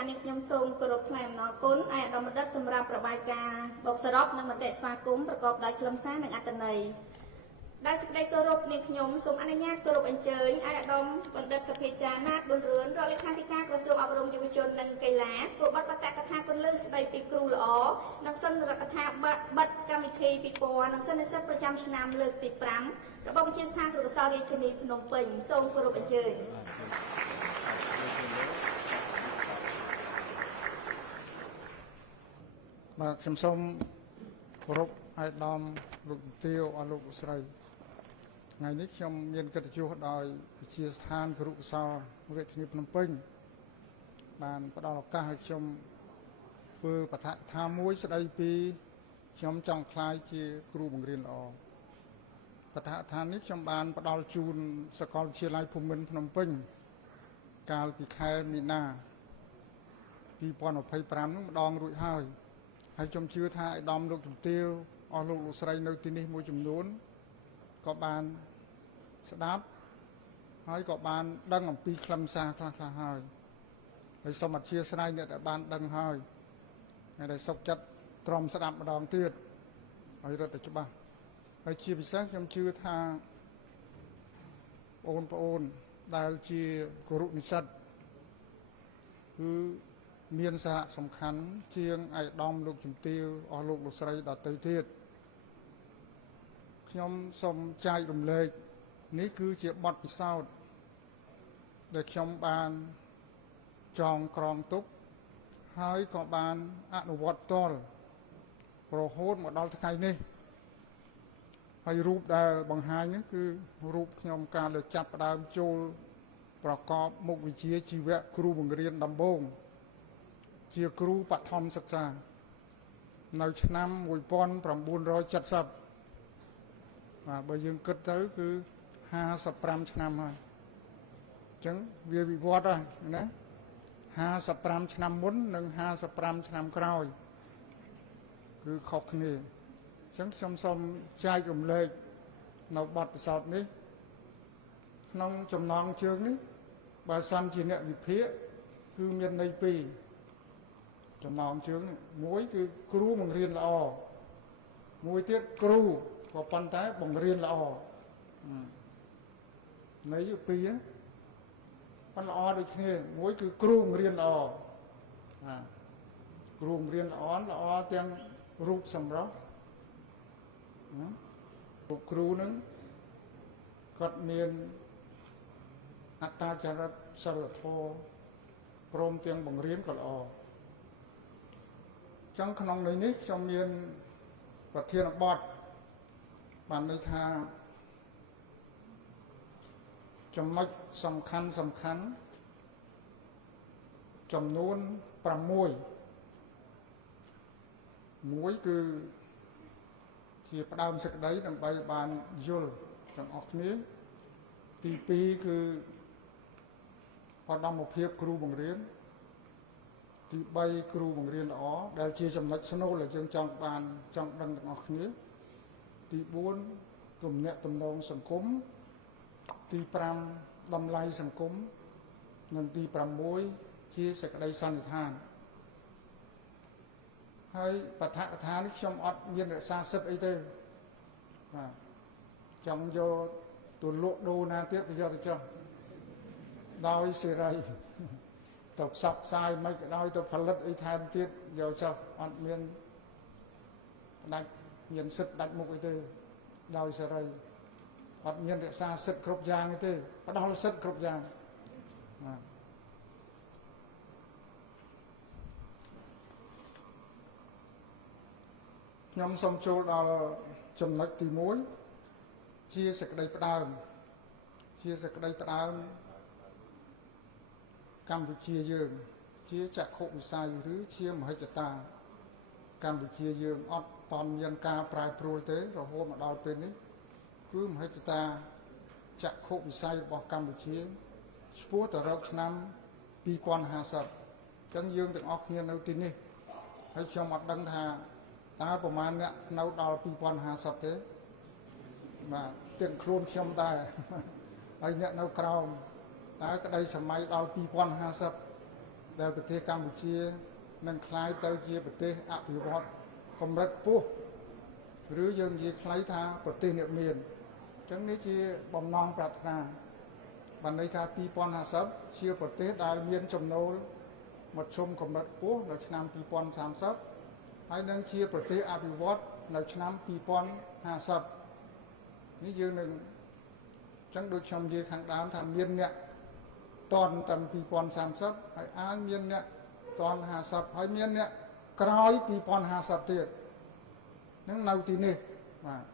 ចានេះខ្ញុំសូមគោរពថ្លែងអំណរគុណឯកឧត្តមបណ្ឌិតសម្រាប់របាយការណ៍បូកសរុបនិងមតិស្វាគមន៍ប្រកបដោយខ្លឹមសារនិងអត្ថន័យដែលសេចក្តីគោរពនេះខ្ញុំសូមអនុញ្ញាតគោរពអញ្ជើញឯកឧត្តមបណ្ឌិតសភាចាណាតប៊ុនរឿនរដ្ឋលេខាធិការក្រសួងអប់រំយុវជននិងកីឡាធ្វើបទបតកថាពន្លឺស្តីពីគ្រូល្អនិងសិលកថាបិទកម្មវិធីពិព័រណ៍និងសិននិស្សិតប្រចាំឆ្នាំលើកទី5របស់វិទ្យាស្ថានគរុកោសល្យរាជធានីភ្នំពេញសូមគោរពអញ្ជើញបាទខ្ញុំសូមគោរពអាយដាមលោកទាវអស់លោកស្រីថ្ងៃនេះខ្ញុំមានកិត្តិយសដោយវិទ្យាស្ថានគរុកោសល្យរាជធានីភ្នំពេញបានផ្ដល់ឱកាសឲ្យខ្ញុំធ្វើបទកថាមួយស្ដីពីខ្ញុំចង់ក្លាយជាគ្រូបង្រៀនល្អបទកថានេះខ្ញុំបានផ្ដល់ជូនសាកលវិទ្យាល័យភូមិន្ទភ្នំពេញកាលពីខែមីនា2025នោះម្ដងរួចហើយខ្ញុំជឿថាអាយដាមលោកជំទាវអស់លោកស្រីនៅទីនេះមួយចំនួនក៏បានស្ដាប់ហើយក៏បានដឹងអំពីខ្លឹមសារខ្លះៗហើយសូមអធិស្ឋានអ្នកដែលបានដឹងហើយអ្នកដែលសុខចិត្តទ្រាំស្ដាប់ម្ដងទៀតឲ្យរត់ទៅច្បាស់ហើយជាពិសេសខ្ញុំជឿថាបងប្អូនដែលជាគរុនិស្សិតគឺមានសារៈសំខាន់ជាងអាយដាមលោកជំទាវអស់លោកស្រីដទៃទៀតខ្ញុំសូមចែករំលែកនេះគឺជាបទពិសោធន៍ដែលខ្ញុំបានចងក្រងទុកហើយក៏បានអនុវត្តតលរហូតមកដល់ថ្ងៃនេះហើយរូបដែលបង្ហាញនេះគឺរូបខ្ញុំកាលដែលចាប់ផ្ដើមចូលប្រកបមុខវិជ្ជាជីវៈគ្រូបង្រៀនដំបូងជាគ្រូបឋមសិក្សានៅឆ្នាំ1970បាទបើយើងគិតទៅគឺ55ឆ្នាំហើយអញ្ចឹងវាវិវត្តហើយណា55ឆ្នាំមុននិង55ឆ្នាំក្រោយគឺខុសគ្នាអញ្ចឹងខ្ញុំសូមចែករំលែកនៅបទពិសោធន៍នេះក្នុងចំណងជើងនេះបើសិនជាអ្នកវិភាគគឺមានន័យពីរចំណងជើងមួយគឺគ្រូបង្រៀនល្អមួយទៀតគ្រូក៏ប៉ុន្តែបង្រៀនល្អន័យពីរប៉ុន្តែល្អដូចគ្នាមួយគឺគ្រូបង្រៀនល្អគ្រូបង្រៀនល្អទាំងរូបសម្រស់ពួកគ្រូនឹងគាត់មានអត្តចរិតសិលធម៌ព្រមទាំងបង្រៀនក៏ល្អចឹងក្នុងន័យនេះខ្ញុំមានប្រធានបទបានន័យថាចំណុចសំខាន់ចំនួន6មួយគឺជាផ្ដើមសេចក្តីដើម្បីបានយល់ទាំងអស់គ្នាទី2គឺឧត្តមភាពគ្រូបង្រៀនទី3គ្រូបង្រៀនល្អដែលជាចំណុចស្នូលដែលយើងចង់ដឹងទាំងអស់គ្នាទី4ទំនាក់ទំនងសង្គមទី5តម្លៃសង្គមនិងទី6ជាសេចក្តីសន្និដ្ឋានហើយបទកថានេះខ្ញុំអត់មានរក្សាសិទ្ធអីទេបាទចង់យកទៅលក់ដូរណាទៀតទៅយកទៅចុះដោយសេរីទៅផ្សព្វផ្សាយមិនក៏ដោយទៅផលិតអីថែមទៀតយកចុះអត់មានដាច់មានសិទ្ធដាច់មុខអីទេដោយសេរីអត់មានរក្សាសិទ្ធគ្រប់យ៉ាងទេផ្ដល់សិទ្ធគ្រប់យ៉ាងបាទខ្ញុំសូមចូលដល់ចំណុចទី1ជាសេចក្តីផ្ដើមកម្ពុជាយើងជាចក្ខុវិស័យឬជាមហិច្ឆតាកម្ពុជាយើងអត់តន់មានការប្រែប្រួលទេរហូតមកដល់ពេលនេះគឺមហិច្ឆតាចក្ខុវិស័យរបស់កម្ពុជាឆ្ពោះទៅរកឆ្នាំ2050អញ្ចឹងយើងទាំងអស់គ្នានៅទីនេះហើយខ្ញុំអត់ដឹងថាតើប្រមាណអ្នកនៅដល់2050ទេបាទទាំងខ្លួនខ្ញុំដែរហើយអ្នកនៅក្រោមតើក្តីសម័យដល់2050 ដែលប្រទេសកម្ពុជានឹងក្លាយទៅជាប្រទេសអភិវឌ្ឍកម្រិតខ្ពស់ឬយើងនិយាយខ្លីថាប្រទេសអ្នកមានអញ្ចឹងនេះជាបំណងប្រាថ្នាបានន័យថា2050ជាប្រទេសដែលមានចំណូលមធ្យមកម្រិតខ្ពស់នៅឆ្នាំ2030ហើយនឹងជាប្រទេសអភិវឌ្ឍនៅឆ្នាំ2050នេះយើងនឹងអញ្ចឹងដូចខ្ញុំនិយាយខាងដើមថាមានអ្នកតនតាំង2030ហើយអាចមានអ្នកតន50ហើយមានអ្នកក្រោយ2050ទៀតនឹងនៅទីនេះបាទ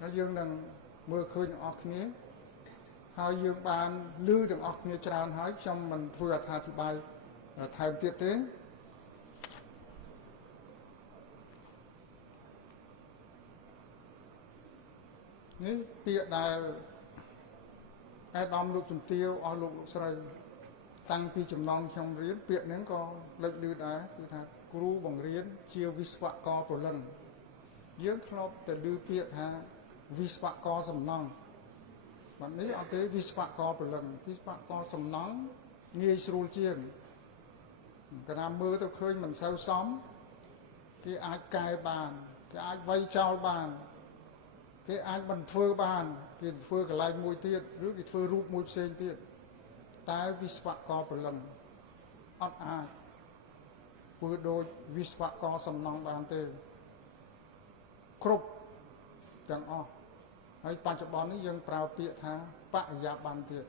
ហើយយើងនឹងមើលឃើញទាំងអស់គ្នាហើយយើងបានឮទាំងអស់គ្នាច្រើនហើយខ្ញុំមិនធ្វើអត្ថាធិប្បាយថែមទៀតទេនេះពាក្យដែលអាយដាមលោកជំទាវអស់លោកស្រីតាំងពីចំណងខ្ញុំរៀនពាក្យហ្នឹងក៏លេចលឺដែរគឺថាគ្រូបង្រៀនជាវិស្វករព្រលឹងយើងធ្លាប់តែឮពាក្យថាវិស្វករសំណង់បាទនេះអត់ទេវិស្វករព្រលឹងវិស្វករសំណង់ងាយស្រួលជាងកាលណាមើលទៅឃើញមិនសូវសមគេអាចកែបានគេអាចវាយចោលបានគេអាចបន្ធ្វើបានគេធ្វើកន្លែងមួយទៀតឬគេធ្វើរូបមួយផ្សេងទៀតតែវិស្វករព្រលឹងអត់អាចធ្វើដូចវិស្វករសំណង់បានទេគ្រប់ទាំងអស់ហើយបច្ចុប្បន្ននេះយើងប្រើពាក្យថាបរិយាបន្នទៀត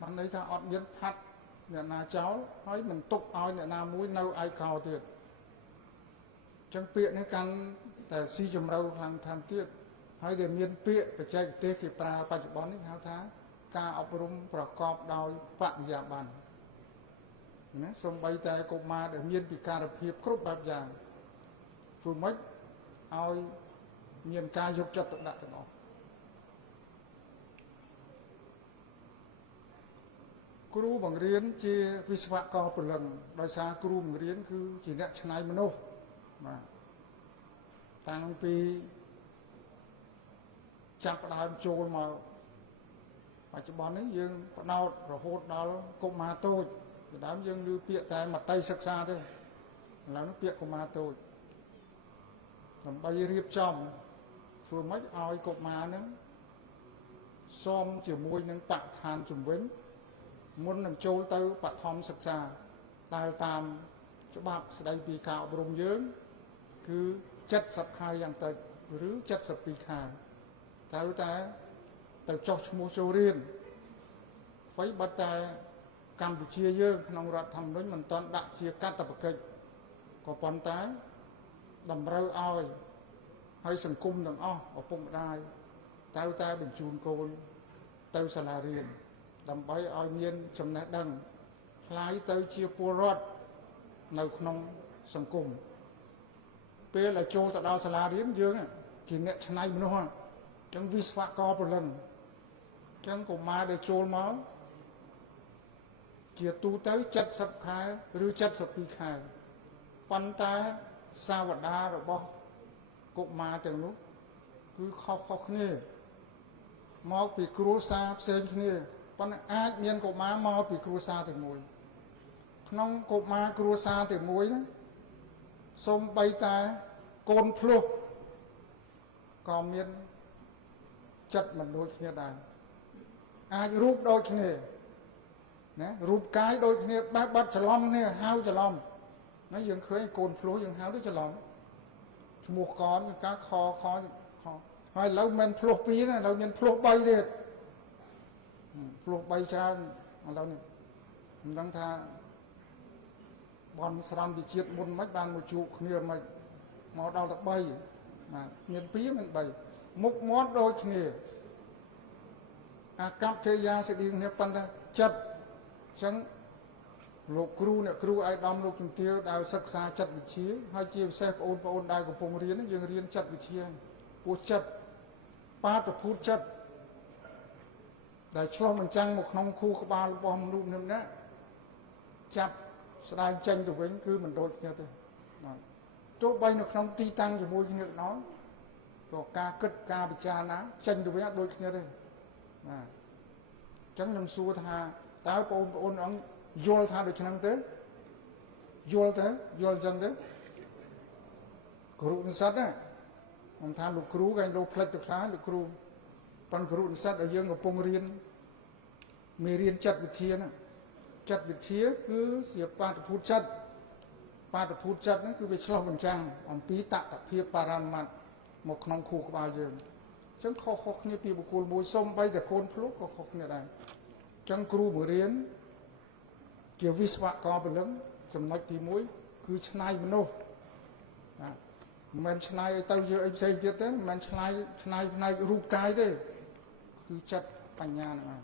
បានន័យថាអត់មានផាត់អ្នកណាចោលហើយមិនទុកឲ្យអ្នកណាមួយនៅឯកោទៀតអញ្ចឹងពាក្យនេះកាន់តែស៊ីជម្រៅខ្លាំងថែមទៀតហើយដែលមានពាក្យបច្ចេកទេសគេប្រើបច្ចុប្បន្ននេះហៅថាការអប់រំប្រកបដោយបរិយាបន្នណាសូម្បីតែកុមារដែលមានពិការភាពគ្រប់បែបយ៉ាងធ្វើម៉េចឲ្យមានការយកចិត្តទុកដាក់ទាំងអស់គ្រូបង្រៀនជាវិស្វករព្រលឹងដោយសារគ្រូបង្រៀនគឺជាអ្នកច្នៃមនុស្សបាទតាំងពីចាប់ផ្ដើមចូលមកបច្ចុប្បន្ននេះយើងបដោតរហូតដល់កុមារតូចពីដើមយើងឮពាក្យតែមត្តេយសិក្សាទេឥឡូវនេះពាក្យកុមារតូចដើម្បីរៀបចំធ្វើម៉េចឲ្យកុមារនឹងសមជាមួយនឹងបរិស្ថានជំនវិញមុននឹងចូលទៅបឋមសិក្សាដែលតាមច្បាប់ស្តីពីការអប់រំយើងគឺ70ខែយ៉ាងតិចឬ72ខែត្រូវតែទៅចុះឈ្មោះចូលរៀនអ្វីបើតែកម្ពុជាយើងក្នុងរដ្ឋធម្មនុញ្ញមិនទាន់ដាក់ជាកាតព្វកិច្ចក៏ប៉ុន្តែតម្រូវឲ្យហើយសង្គមទាំងអស់ឪពុកម្ដាយត្រូវតែបញ្ជូនកូនទៅសាលារៀនដើម្បីឲ្យមានចំណេះដឹងคล้ายទៅជាពលរដ្ឋនៅក្នុងសង្គមពេលដែលចូលទៅដល់សាលារៀនយើងជាអ្នកច្នៃមនុស្សអញ្ចឹងវិស្វករព្រលឹងអញ្ចឹងកុមារដែលចូលមកជាទូទៅ70ខែឬ72ខែប៉ុន្តែសាវតារបស់កុមារទាំងនោះគឺខុសគ្នាមកពីគ្រួសារផ្សេងគ្នាប៉ុន្តែអាចមានកុមារមកពីគ្រួសារទាំងមួយក្នុងកុមារគ្រួសារទាំងមួយណាសូម្បីតែកូនភ្លោះក៏មានចិត្តមិនដូចគ្នាដែរអាចរូបដូចគ្នាណារូបកាយដូចគ្នាបែបបាត់ច្រឡំគ្នាហៅច្រឡំណាយើងឃើញកូនភ្លោះយើងហៅទៅច្រឡំឈ្មោះកនគឺការខហើយឥឡូវមិនភ្លោះ2ទេឥឡូវមានភ្លោះ3ទៀតភ្លោះ3ច្រើនឥឡូវនេះមិនដឹងថាបនស្រន់វិជាតិមុនមិនបានមកជួបគ្នាមិនមកដល់តែ3បាទមាន2មិន3មុខមាត់ដូចគ្នាអាកប្បកិរិយាស្តីគ្នាប៉ុន្តែចិត្តអញ្ចឹងលោកគ្រូអ្នកគ្រូអាយដាមលោកជំទាវដែលសិក្សាចិត្តវិទ្យាហើយជាពិសេសបងប្អូនដែលកំពុងរៀនយើងរៀនចិត្តវិទ្យាពោះចិត្តបាតុភូតចិត្តដែលឆ្លោះបញ្ចាំងមកក្នុងខួរក្បាលរបស់មនុស្សម្នាក់ចាប់ស្ដែងចេញទៅវិញគឺមិនដូចគ្នាទេបាទទោះបីនៅក្នុងទីតាំងជាមួយគ្នានោះក៏ការគិតការពិចារណាចេញទៅវិញអត់ដូចគ្នាទេបាទអញ្ចឹងខ្ញុំសួរថាតើបងប្អូនអង្គយល់ថាដូចហ្នឹងទេ យល់ទៅយល់ចឹងទៅគ្រូនិស្សិតណាខ្ញុំថាលោកគ្រូគេលោកផ្លិចទៅខ្លះលោកគ្រូប៉ុន្តែគ្រូនិស្សិតឲ្យយើងកំពុងរៀនមេរៀនចិត្តវិទ្យាណាចិត្តវិទ្យាគឺជាបាតុភូតចិត្តហ្នឹងគឺវាឆ្លោះបញ្ចាំងអំពីតតភាពបរមត្តមកក្នុងខួរក្បាលយើងអញ្ចឹងខុសគ្នាពីបុគ្គលមួយសូម្បីតែកូនភ្លុកក៏ខុសគ្នាដែរអញ្ចឹងគ្រូបង្រៀនជាវិស្វករពលឹងចំណុចទី1គឺឆ្នៃមនុស្សណាមិនមែនឆ្នៃឲ្យទៅយកអីផ្សេងទៀតទេមិនមែនឆ្នៃផ្នែករូបកាយទេគឺចិត្តបញ្ញាហ្នឹង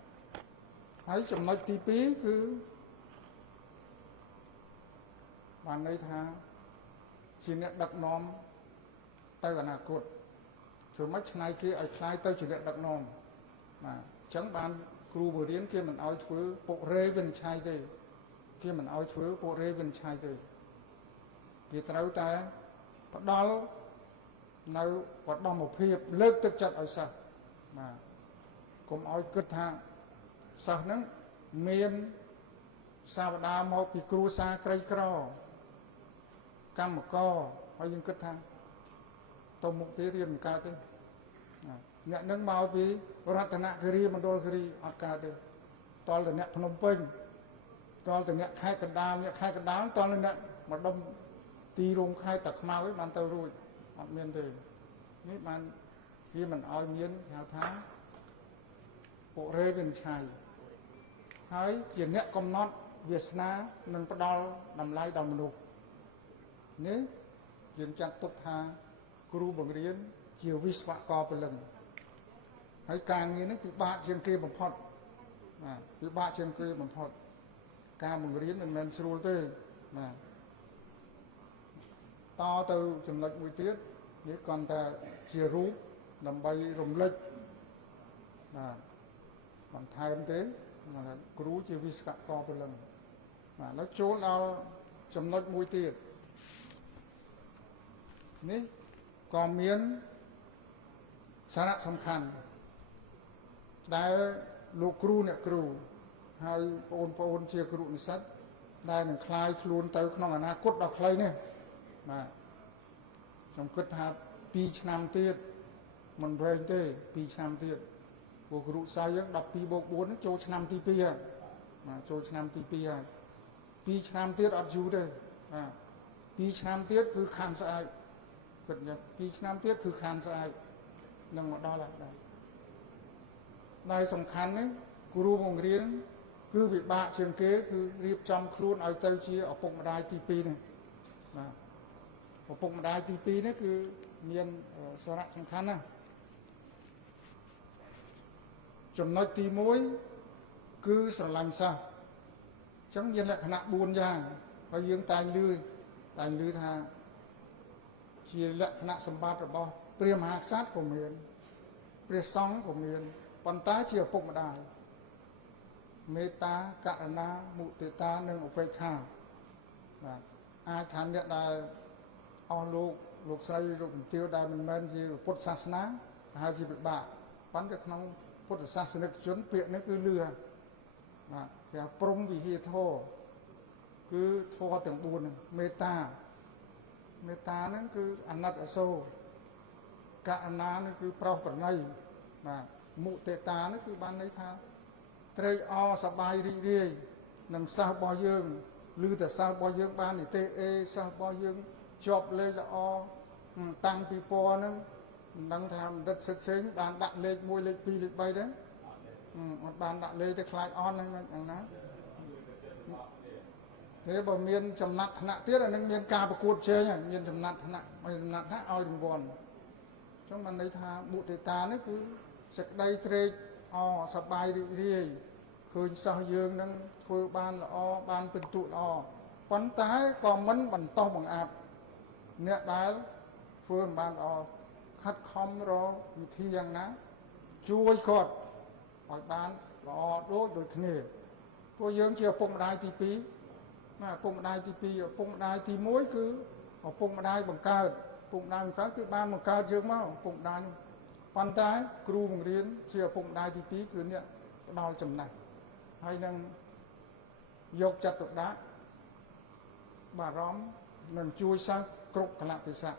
ហើយចំណុចទី2គឺបានន័យថាជាអ្នកដឹកនាំទៅអនាគតធ្វើម៉េចឆ្នៃគេឲ្យคล้ายទៅជាអ្នកដឹកនាំបាទអញ្ចឹងបានគ្រូបរៀនគេមិនឲ្យធ្វើពុករេវិនិច្ឆ័យទេគេមិនឲ្យធ្វើពុករេវិនិច្ឆ័យទេគេត្រូវតែផ្ដល់នៅបដមភាពលើកទឹកចិត្តឲ្យសិស្សបាទកុំឲ្យគិតថាសិស្សហ្នឹងមានសាវតាមកពីគ្រួសារក្រីក្រកម្មករហើយយើងគិតថាទៅមុខទេរៀនមិនកើតទេអ្នកនឹងមកពីរតនគិរីមណ្ឌលគិរីអត់កើតទេតលតែអ្នកភ្នំពេញតលតែអ្នកខេត្តកណ្ដាលអ្នកខេត្តកណ្ដាលតលអ្នកម្ដុំទីរោងខេត្តតាខ្មៅឯងបានទៅរួចអត់មានទេនេះបានគេមិនឲ្យមានហៅថាពុរេវិនិច្ឆ័យហើយជាអ្នកកំណត់វាសនានឹងផ្ដល់តម្លៃដល់មនុស្សនេះយើងចាត់ទុកថាគ្រូបង្រៀនជាវិស្វករពលឹងហើយការងារនេះពិបាកជាងគេបំផុតបាទពិបាកជាងគេបំផុតការបង្រៀនមិនមែនស្រួលទេបាទតទៅចំណុចមួយទៀតនេះគ្រាន់តែជារូបដើម្បីរំលឹកបាទបន្ថែមទេគ្រូជាវិស្វករពលឹងបាទแล้วចូលដល់ចំណុចមួយទៀតនេះក៏មានសារៈសំខាន់ដែលលោកគ្រូអ្នកគ្រូហើយបងប្អូនជាគ្រូនិស្សិតដែលនឹងคลายខ្លួនទៅក្នុងអនាគតដ៏ខ្លីនេះបាទខ្ញុំគិតថា2ឆ្នាំទៀតមិនវែងទេ2ឆ្នាំទៀតព្រោះគ្រូសាយយើង12+4ចូលឆ្នាំទី2ហើយបាទចូលឆ្នាំទី2ហើយ2ឆ្នាំទៀតអត់យូរទេបាទ2ឆ្នាំទៀតគឺខានស្អែកគិតយ៉ាង2ឆ្នាំទៀតគឺខានស្អែកនឹងមកដល់ហើយដែលសំខាន់នេះគ្រូបង្រៀនគឺវិបាកជាងគេគឺរៀបចំខ្លួនឲ្យទៅជាឪពុកម្ដាយទី2នេះបាទឪពុកម្ដាយទី2នេះគឺមានសារៈសំខាន់ណាស់ចំណុចទី1គឺស្រឡាញ់សិស្សអញ្ចឹងមានលក្ខណៈ4យ៉ាងហើយយើងតែងឮថាជាលក្ខណៈសម្បត្តិរបស់ព្រះមហាក្សត្រក៏មានព្រះសង្ឃក៏មានប៉ុន្តែជាឪពុកម្ដាយមេត្តាករុណាមុទិតានិងឧបេក្ខាបាទអាចថាអ្នកដែលអស់លោកស្រីលោកជំទាវដែលមិនមែនជាពុទ្ធសាសនាហើយជាពិបាកប៉ុន្តែក្នុងពុទ្ធសាសនិកជនពាក្យនេះគឺលឺបាទគេថាព្រំវិហារធម៌គឺធម៌ទាំង4ហ្នឹងមេត្តាហ្នឹងគឺអាណិតអាសូរករុណានេះគឺប្រោសប្រណីបាទមុទិតានេះគឺបានន័យថាត្រេកអរសប្បាយរីករាយនឹងសិស្សរបស់យើងឬតែសិស្សរបស់យើងបាននិទេសអេសិស្សរបស់យើងជាប់លេខល្អតាំងពីពណ៌ហ្នឹងមិនដឹងថាបណ្ឌិតសិទ្ធិបានដាក់លេខ1លេខ2លេខ3ទេអត់បានដាក់លេខទៅខ្លាចអន់ហ្នឹងហ្នឹងណាទេបើមានចំណាត់ថ្នាក់ទៀតអានឹងមានការប្រកួតជែងមានចំណាត់ថ្នាក់ឲ្យរង្វាន់អញ្ចឹងបានន័យថាមុទិតានេះគឺសេចក្តីត្រេកអរសប្បាយរីករាយឃើញសិស្សយើងនឹងធ្វើបានល្អបានពិន្ទុល្អប៉ុន្តែក៏មិនបន្តបង្អាប់អ្នកដែលធ្វើមិនបានល្អខិតខំរកវិធីយ៉ាងណាជួយគាត់ឲ្យបានល្អដូចគ្នាព្រោះយើងជាឪពុកម្ដាយទី2ណាឪពុកម្ដាយទី2ឪពុកម្ដាយទី1គឺឪពុកម្ដាយបង្កើតឪពុកម្ដាយបង្កើតគឺបានបង្កើតយើងមកឪពុកម្ដាយប៉ុន្តែគ្រូបង្រៀនជាឪពុកម្ដាយទី2គឺអ្នកផ្ដល់ចំណេះហើយនឹងយកចិត្តទុកដាក់ បារម្ភនិងជួយសិស្សគ្រប់កលៈទេសៈ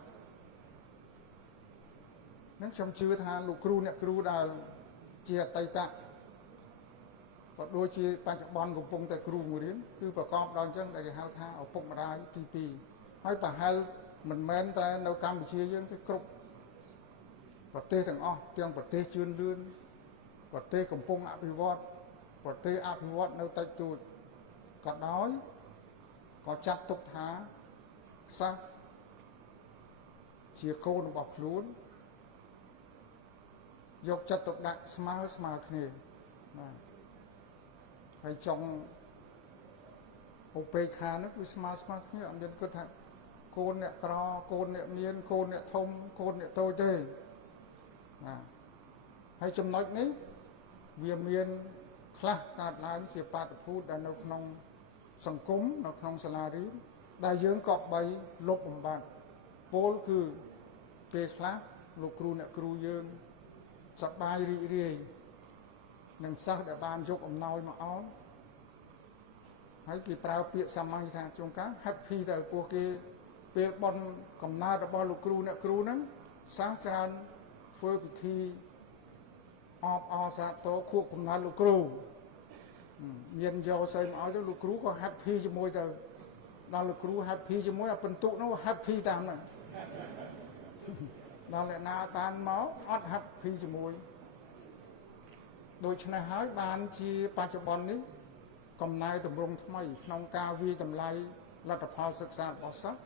នឹងខ្ញុំជឿថាលោកគ្រូអ្នកគ្រូដែលជាអតីតក៏ដូចជាបច្ចុប្បន្នកំពុងតែគ្រូបង្រៀនគឺប្រកបដោយអញ្ចឹងដែលគេហៅថាឪពុកម្ដាយទី2ហើយប្រហែលមិនមែនតែនៅកម្ពុជាយើងទេគ្រប់ប្រទេសទាំងអស់ទាំងប្រទេសជឿនលឿនប្រទេសកំពុងអភិវឌ្ឍប្រទេសអភិវឌ្ឍនៅតិចតួចក៏ដោយក៏ចាត់ទុកថាសិស្សជាកូនរបស់ខ្លួនយកចិត្តទុកដាក់ស្មើគ្នាបាទហើយចង់ឧបេក្ខានោះគឺស្មើគ្នាអត់មានគិតថាកូនអ្នកក្រកូនអ្នកមានកូនអ្នកធំកូនអ្នកតូចទេបាទហើយចំណុចនេះវាមានខ្លះកើតឡើងជាបាតុភូតដែលនៅក្នុងសង្គមនៅក្នុងសាលារៀនដែលយើងក៏បីលុបបំបាត់ពោលគឺពេលខ្លះលោកគ្រូអ្នកគ្រូយើងសប្បាយរីករាយនឹងសិស្សដែលបានយកអំណោយមកអោនហើយគេប្រើពាក្យសាមញ្ញថាជួនកាល happy ទៅពួកគេពេលបន់កំណើតរបស់លោកគ្រូអ្នកគ្រូហ្នឹងសិស្សច្រើនធ្វើពិធីអបអរសាទរខួបកំណើតលោកគ្រូមានយកស្អីមកឲ្យទៅលោកគ្រូក៏ happy ជាមួយទៅដល់លោកគ្រូ happy ជាមួយអាបន្ទុកនោះ happy តាមហ្នឹងដល់អ្នកណាបានមកអត់ happy ជាមួយដូច្នេះហើយបានជាបច្ចុប្បន្ននេះកំណែតម្រង់ថ្មីក្នុងការវិយតម្លៃលទ្ធផលសិក្សារបស់សិស្ស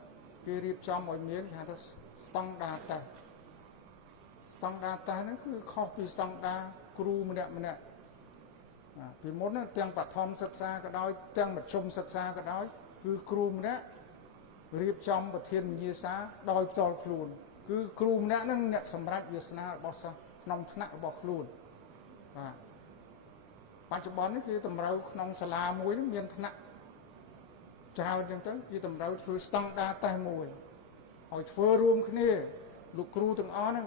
គេរៀបចំឲ្យមានគេហៅថាស្តង់ដារតេស្តហ្នឹងគឺខុសពីស្តង់ដារគ្រូម្នាក់ពីមុនទាំងបឋមសិក្សាក៏ដោយទាំងមធ្យមសិក្សាក៏ដោយគឺគ្រូម្នាក់រៀបចំប្រធានវិញ្ញាសាដោយផ្ទាល់ខ្លួនគឺគ្រូម្នាក់ហ្នឹងអ្នកសម្រេចវាសនារបស់សិស្សក្នុងថ្នាក់របស់ខ្លួនបាទបច្ចុប្បន្ននេះគឺតម្រូវក្នុងសាលាមួយនេះមានថ្នាក់ច្រើនចឹងទៅគេតម្រូវធ្វើស្តង់ដារតេស្តមួយឲ្យធ្វើរួមគ្នាលោកគ្រូទាំងអស់ហ្នឹង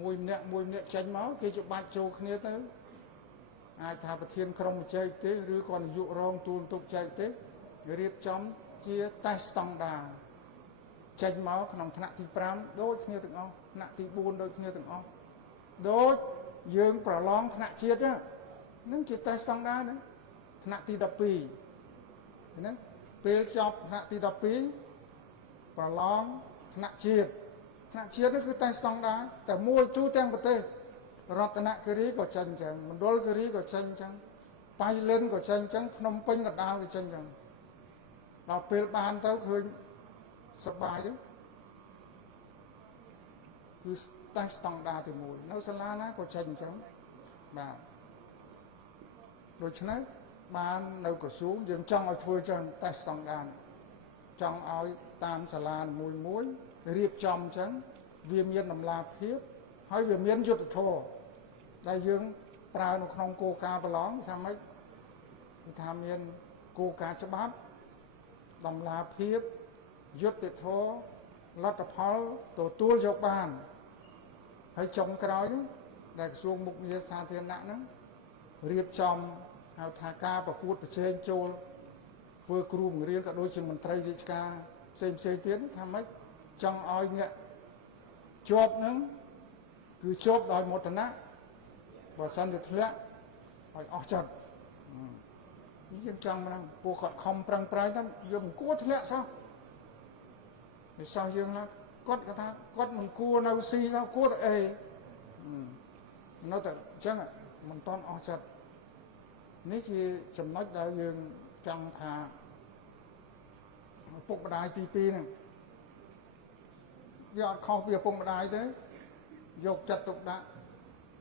មួយម្នាក់ចេញមកគេច្បាច់ចូលគ្នាទៅអាចថាប្រធានក្រុមបច្ចេកទេសឬក៏នាយករងទូនទុកបច្ចេកទេសរៀបចំជាតេស្តស្តង់ដារចេញមកក្នុងថ្នាក់ទី5ដូចគ្នាទាំងអស់ថ្នាក់ទី4ដូចគ្នាទាំងអស់ដូចយើងប្រឡងថ្នាក់ជាតិហ្នឹងជាតេស្តស្តង់ដារហ្នឹងថ្នាក់ទី12ហ្នឹងពេលចប់ថ្នាក់ទី12ប្រឡងថ្នាក់ជាតិនេះគឺតេស្តស្តង់ដារតែមួយទូទាំងប្រទេសរតនគិរីក៏ចេញអញ្ចឹងមណ្ឌលគិរីក៏ចេញអញ្ចឹងបៃលិនក៏ចេញអញ្ចឹងភ្នំពេញកណ្ដាលក៏ចេញអញ្ចឹងដល់ពេលបានទៅឃើញសប្បាយទេគឺតេស្តស្តង់ដារទី1នៅសាលាណាក៏ចេញអញ្ចឹងបាទដូច្នេះបាននៅក្រសួងយើងចង់ឲ្យធ្វើចឹងតេស្តស្តង់ដារចង់ឲ្យតាមសាលាមួយរៀបចំអញ្ចឹងវាមានតម្លាភាពហើយវាមានយុត្តិធម៌ដែលយើងប្រើនៅក្នុងគោលការណ៍ប្រឡងថាម៉េចគឺថាមានគោលការណ៍ច្បាប់តម្លាភាពយុត្តិធម៌លទ្ធផលទទួលយកបានហើយចុងក្រោយនេះដែលក្រសួងមុខងារសាធារណៈហ្នឹងរៀបចំហៅថាការប្រកួតប្រជែងចូលធ្វើគ្រូបង្រៀនក៏ដូចជាមន្ត្រីរាជការផ្សេងទៀតថាម៉េចចង់ឲ្យអ្នកជាប់ហ្នឹងគឺជាប់ដោយមោទនៈបើសិនជាធ្លាក់ឲ្យអស់ចិត្តនេះយើងចង់ហ្នឹងពួកគាត់ខំប្រឹងប្រែងថាយើងមិនគួរធ្លាក់សោះវាសោះយើងណាគាត់ថាគាត់មិនគួរនៅស៊ីសោះគួរតែអេនៅតែអញ្ចឹងមិនតន់អស់ចិត្តនេះជាចំណុចដែលយើងចង់ថាឪពុកម្ដាយទី2ហ្នឹងវាអត់ខុសពីឪពុកម្ដាយទេយកចិត្តទុកដាក់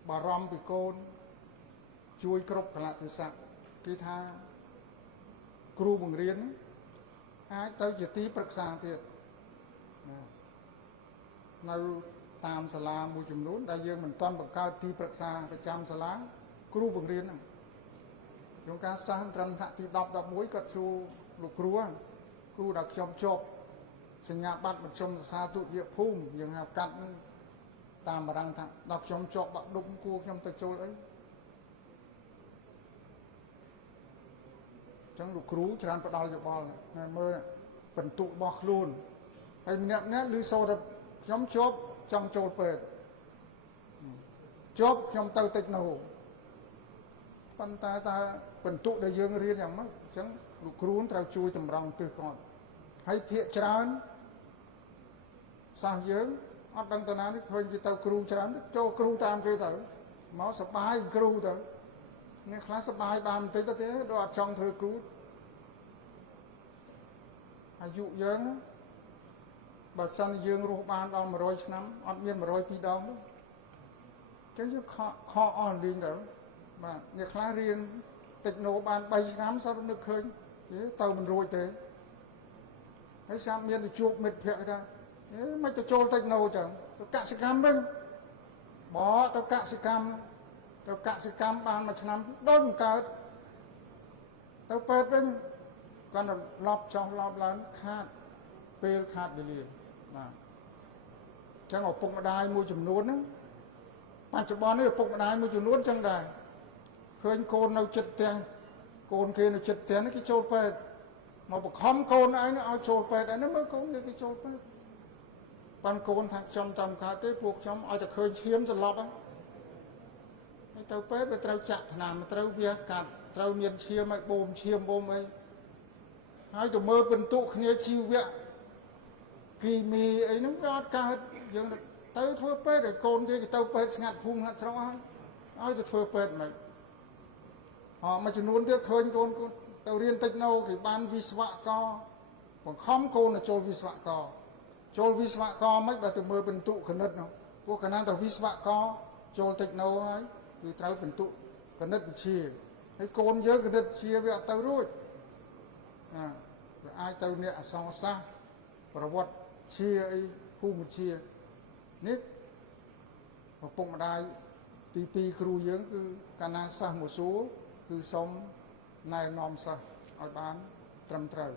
បារម្ភពីកូនជួយគ្រប់កលៈទេសៈគឺថាគ្រូបង្រៀនអាចទៅជាទីប្រឹក្សាទៀតនៅតាមសាលាមួយចំនួនដែលយើងមិនទាន់បង្កើតទីប្រឹក្សាប្រចាំសាលាគ្រូបង្រៀនហ្នឹងក្នុងការសិស្សត្រឹមថ្នាក់ទី10 11គាត់សួរលោកគ្រូដែលខ្ញុំជាប់សញ្ញាបត្រមធ្យមសិក្សាទុតិយភូមិយើងហៅកាត់ហ្នឹងតាមបារាំងថាដល់ខ្ញុំជាប់បាក់ឌុបគួរខ្ញុំទៅចូលអីចឹងលោកគ្រូច្រើនផ្ដាល់យោបល់មើល បន្ទុករបស់ខ្លួនហើយម្នាក់ឬសូត្រខ្ញុំជាប់ចង់ចូលពេទ្យជាប់ខ្ញុំទៅតិចណូប៉ុន្តែតើបន្ទុកដែលយើងរៀនយ៉ាងម៉េចអញ្ចឹងលោកគ្រូត្រូវជួយតម្រង់ទិសគាត់ហើយភាកច្រើនសាសយើងអត់ដឹងតាណានេះឃើញគេទៅគ្រូច្រើនចូលគ្រូតាមគេទៅមកសបាយគ្រូទៅអ្នកខ្លះសបាយបានបន្តិចទៅទេដល់អត់ចង់ធ្វើគ្រូអាយុយើងបើសិនយើងរស់បានដល់100ឆ្នាំអត់មាន102ដងទេចឹងយើងខកអស់លីងទៅបាទអ្នកខ្លះរៀនតិចណូបាន3ឆ្នាំសោះនឹកឃើញទៅមិនរួចទេហើយសាប់មានទៅជួបមិត្តភក្តិថាមិនទៅចូលតិចណូចឹងទៅកសិកម្មវិញបោទៅកសិកម្មបានមួយឆ្នាំដូចមិនកើតទៅពេទ្យវិញគាត់ឡប់ចោះឡប់ឡើងខាតពេលខាតវេលាបាទចឹងឪពុកម្ដាយមួយចំនួនហ្នឹងបច្ចុប្បន្ននេះឪពុកម្ដាយមួយចំនួនចឹងដែរឃើញកូននៅចិត្តផ្ទះកូនគេនៅចិត្តផ្ទះនេះគេចូលពេទ្យមកបង្ខំកូនឯងឲ្យចូលពេទ្យឯនេះមើលកូនគេចូលពេទ្យប៉ាន់កូនថាខ្ញុំតាមកើតទេពួកខ្ញុំឲ្យតែឃើញឈាមសន្លប់ហើយទៅពេទ្យវាត្រូវចាក់ថ្នាំត្រូវវាកាត់ត្រូវមានឈាមឲ្យបូមឈាមបូមអីហើយទៅមើលពិន្ទុគ្នាជីវៈគីមីអីហ្នឹងវាអត់កើតយើងទៅធ្វើពេទ្យឲ្យកូនគេទៅពេទ្យស្ងាត់ភូមិស្ងាត់ស្រុកហើយទៅធ្វើពេទ្យមិនមួយចំនួនទៀតឃើញកូនទៅរៀនតិចណូគេបានវិស្វករបង្ខំកូនទៅចូលវិស្វករចូលវិស្វករមិនបើទៅមើលពិន្ទុគណិតនោះពួកកណាទៅវិស្វករចូលតិចណូហើយគឺត្រូវពិន្ទុគណិតវិទ្យាហើយកូនយើងគណិតវិទ្យាវាអត់ទៅរួចវាអាចទៅអ្នកអក្សរសាស្ត្រប្រវត្តិជាអីភូមិវិទ្យានេះឪពុកម្ដាយទី2គ្រូយើងគឺកាលណាសិស្សមកសួរគឺសូមណែនាំសិស្សឲ្យបានត្រឹមត្រូវ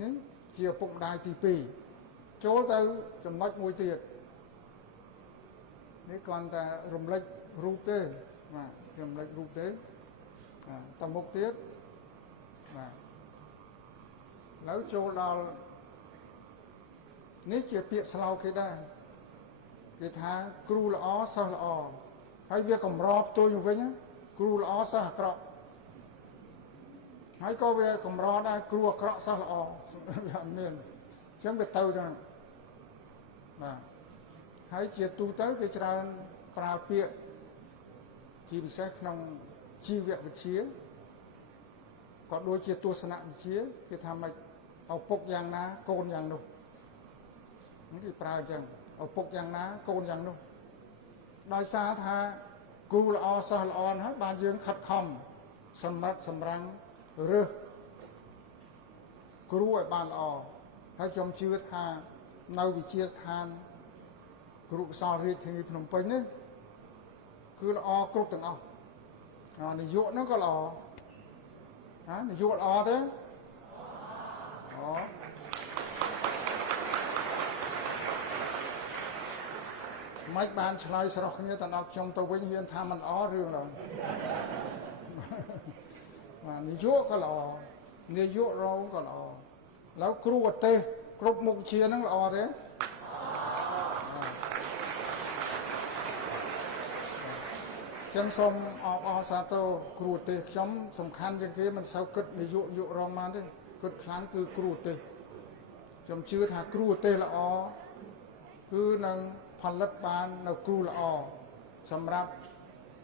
នេះជាឪពុកម្ដាយទី2ចូលទៅចំណុចមួយទៀតនេះគ្រាន់តែរំលេចរូបទេបាទរំលេចរូបទេតមុខទៀតបាទនៅចូលដល់នេះជាពាក្យស្លោកគេដែរគេថាគ្រូល្អសិស្សល្អហើយវាកម្របផ្ទុយមកវិញគ្រូល្អសិស្សអាក្រក់ហើយក៏វាកម្រដែរគ្រូអាក្រក់សិស្សល្អវាអត់មានអញ្ចឹងវាទៅចឹងបាទហើយជាទូទៅគេច្រើនប្រើពាក្យជាពិសេសក្នុងជីវវិទ្យាក៏ដូចជាទស្សនវិជ្ជាគេថាម៉េចឪពុកយ៉ាងណាកូនយ៉ាងនោះនេះគេប្រើអញ្ចឹងឪពុកយ៉ាងណាកូនយ៉ាងនោះដោយសារថាគ្រូល្អសិស្សល្អណាស់បានយើងខិតខំសម្រិតសម្រាំងរើសគ្រូឲ្យបានល្អហើយខ្ញុំជឿថានៅវិទ្យាស្ថានគ្រូកសលរាជធានីភ្នំពេញនេះគឺល្អគ្រប់ទាំងអស់នាយកនោះក៏ល្អនាយកល្អទេមិនបានឆ្លើយស្រោះគ្នាទៅដល់ខ្ញុំទៅវិញហ៊ានថាមិនល្អរឿងហ្នឹងបាទនាយកក៏ល្អនាយករងក៏ល្អแล้วគ្រូអទេសគ្រប់មុខវិជ្ជាហ្នឹងល្អទេចឹងសូមអបសាទរគ្រូអទេសខ្ញុំសំខាន់ជាងគេមិនសូវគិតនាយករងបានទេគិតខ្លាំងគឺគ្រូអទេសខ្ញុំជឿថាគ្រូអទេសល្អគឺនឹងផលិតបាននៅគ្រូល្អសម្រាប់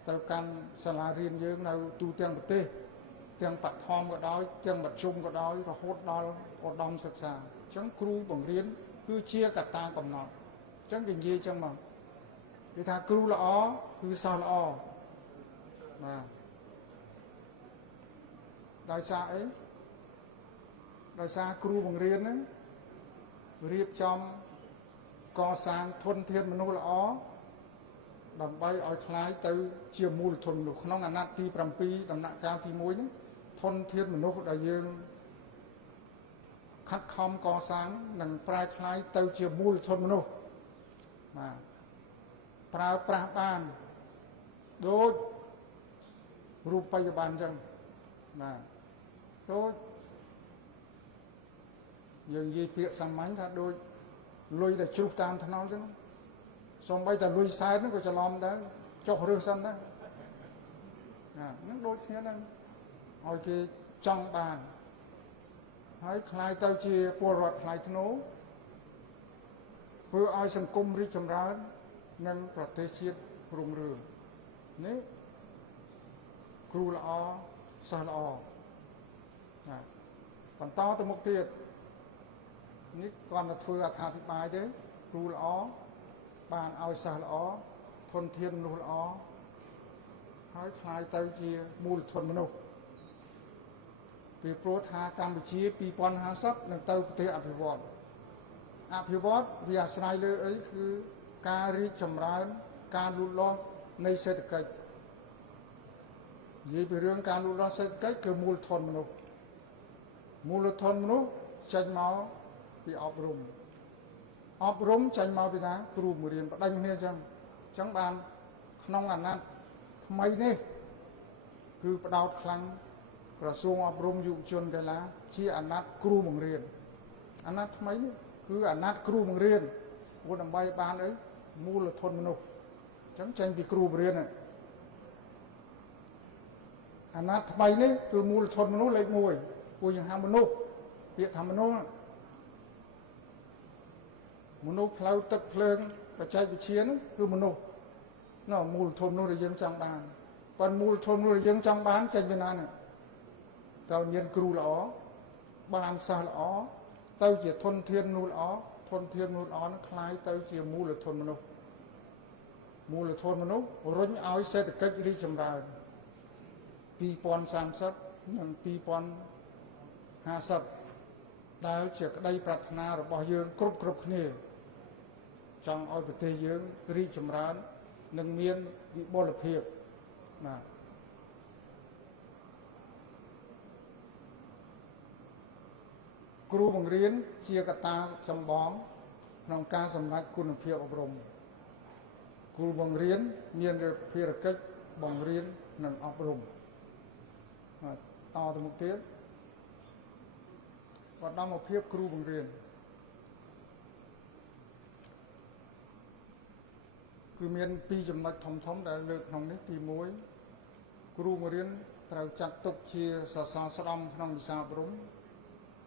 ទៅកាន់សាលារៀនយើងនៅទូទាំងប្រទេសទាំងបឋមក៏ដោយទាំងមធ្យមក៏ដោយរហូតដល់ឧត្តមសិក្សាអញ្ចឹងគ្រូបង្រៀនគឺជាកត្តាកំណត់អញ្ចឹងគេនិយាយអញ្ចឹងមកគេថាគ្រូល្អគឺសិស្សល្អបាទដោយសារអីដោយសារគ្រូបង្រៀនហ្នឹងរៀបចំកសាងធនធានមនុស្សល្អដើម្បីឲ្យคล้ายទៅជាមូលធនមនុស្សក្នុងអាណត្តិទី7ដំណាក់កាលទី1នេះធនធានមនុស្សដែលយើងខិតខំកសាងនឹងប្រែคล้ายទៅជាមូលធនមនុស្សបាទប្រើប្រាស់បានដូចរូបិយប័ណ្ណអញ្ចឹងបាទដូច យើងនិយាយពាក្យសាមញ្ញថាដូចលុយដែលជ្រុះតាមថ្នល់ចឹងសូម្បីតែលុយសែនហ្នឹងក៏ច្រឡំដែរចុះរើសសិនដែរហ្នឹងដូចគ្នាហ្នឹងឲ្យគេចង់បានហើយคล้ายទៅជាពលរដ្ឋថ្លៃថ្នូរធ្វើឲ្យសង្គមរីកចម្រើននិងប្រទេសជាតិរុងរឿងនេះគ្រូល្អសិស្សល្អបន្តទៅមុខទៀតនេះគាត់ទៅធ្វើអត្ថាធិប្បាយទេគ្រូល្អបានឲ្យសិស្សល្អធនធានមនុស្សល្អហើយคล้ายទៅជាមូលធនមនុស្សពីព្រោះថាកម្ពុជា2050នឹងទៅប្រទេសអភិវឌ្ឍវាអាស្រ័យលើអីគឺការរីកចម្រើនការលូតលាស់នៃសេដ្ឋកិច្ចនិយាយពីរឿងការលូតលាស់សេដ្ឋកិច្ចគឺមូលធនមនុស្សចេញមកពីអប់រំចេញមកពីណាគ្រូបង្រៀនបដិញ្ញគ្នាអញ្ចឹងបានក្នុងអាណត្តិថ្មីនេះគឺផ្ដោតខ្លាំងក្រសួងអប់រំយុវជនកីឡាជាអាណត្តិគ្រូបង្រៀនអាណត្តិថ្មីនេះគឺអាណត្តិគ្រូបង្រៀនព្រោះដើម្បីបានអីមូលធនមនុស្សអញ្ចឹងចេញពីគ្រូបង្រៀនអាណត្តិថ្មីនេះគឺមូលធនមនុស្សលេខ1ពួកយើងហៅមនុស្សពាក្យថាមនុស្សផ្លូវទឹកភ្លើងបច្ចេកវិទ្យានោះគឺមនុស្សនោះមូលធនមនុស្សដែលយើងចង់បានប៉ុន្តែមូលធនមនុស្សដែលយើងចង់បានចេញពីណានេះត្រូវមានគ្រូល្អបានសិស្សល្អទៅជាធនធានមនុស្សល្អនោះคล้ายទៅជាមូលធនមនុស្សរុញឲ្យសេដ្ឋកិច្ចរីកចម្រើន2030និង2050ដែលជាក្តីប្រាថ្នារបស់យើងគ្រប់គ្នាចង់ឲ្យប្រទេសយើងរីកចម្រើននិងមានវិបុលភាពបាទគ្រូបង្រៀនជាកត្តាចម្បងក្នុងការសម្រេចគុណភាពអប់រំគ្រូបង្រៀនមានភារកិច្ចបង្រៀននិងអប់រំតទៅមុខទៀតបដកម្មភាពគ្រូបង្រៀនគឺមាន2ចំណុចធំដែលលើកក្នុងនេះទី1គ្រូបង្រៀនត្រូវចាត់ទុកជាសសរស្តម្ភក្នុងវិស័យអប់រំ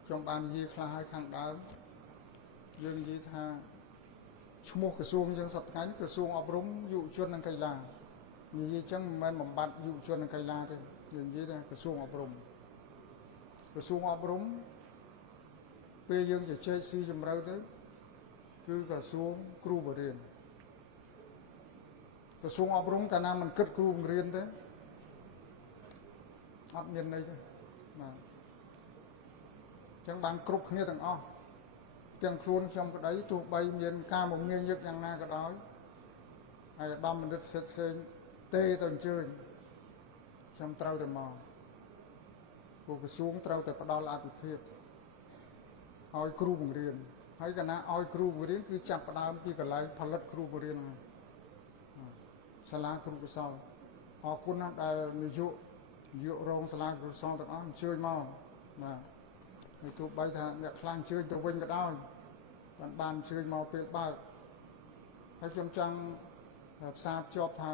ខ្ញុំបាននិយាយខ្លះហើយខាងដើមយើងនិយាយថាឈ្មោះក្រសួងយើងសប្តាហ៍ក្រសួងអប់រំយុវជននិងកីឡានិយាយចឹងមិនមែនបំបត្តិយុវជននិងកីឡាទេយើងនិយាយថាក្រសួងអប់រំពេលយើងជជែកស៊ីជម្រៅទៅគឺក្រសួងគ្រូបង្រៀនក្រសួងអប់រំកាលណាមិនគិតគ្រូបង្រៀនទេអត់មានន័យទេបាទចឹងបានគ្រប់គ្នាទាំងអស់ទាំងខ្លួនខ្ញុំក្តីទោះបីមានការមមាញឹកយ៉ាងណាក៏ដោយហើយឧត្តមបណ្ឌិតសិទ្ធិផ្សេងទេទៅអញ្ជើញខ្ញុំត្រូវតែមកពួកក្រសួងត្រូវតែផ្ដល់អាទិភាពឲ្យគ្រូបង្រៀនហើយកាលណាឲ្យគ្រូបង្រៀនគឺចាប់ផ្ដើមពីកន្លែងផលិតគ្រូបង្រៀនសាលាគ្រូកុសលអរគុណណាស់ដែលនាយករងសាលាគ្រូកុសលទាំងអស់អញ្ជើញមកបាទហើយទោះបីថាអ្នកខ្លាំងអញ្ជើញទៅវិញក៏ដោយបានអញ្ជើញមកពេលបើកហើយខ្ញុំចង់ផ្សារភ្ជាប់ថា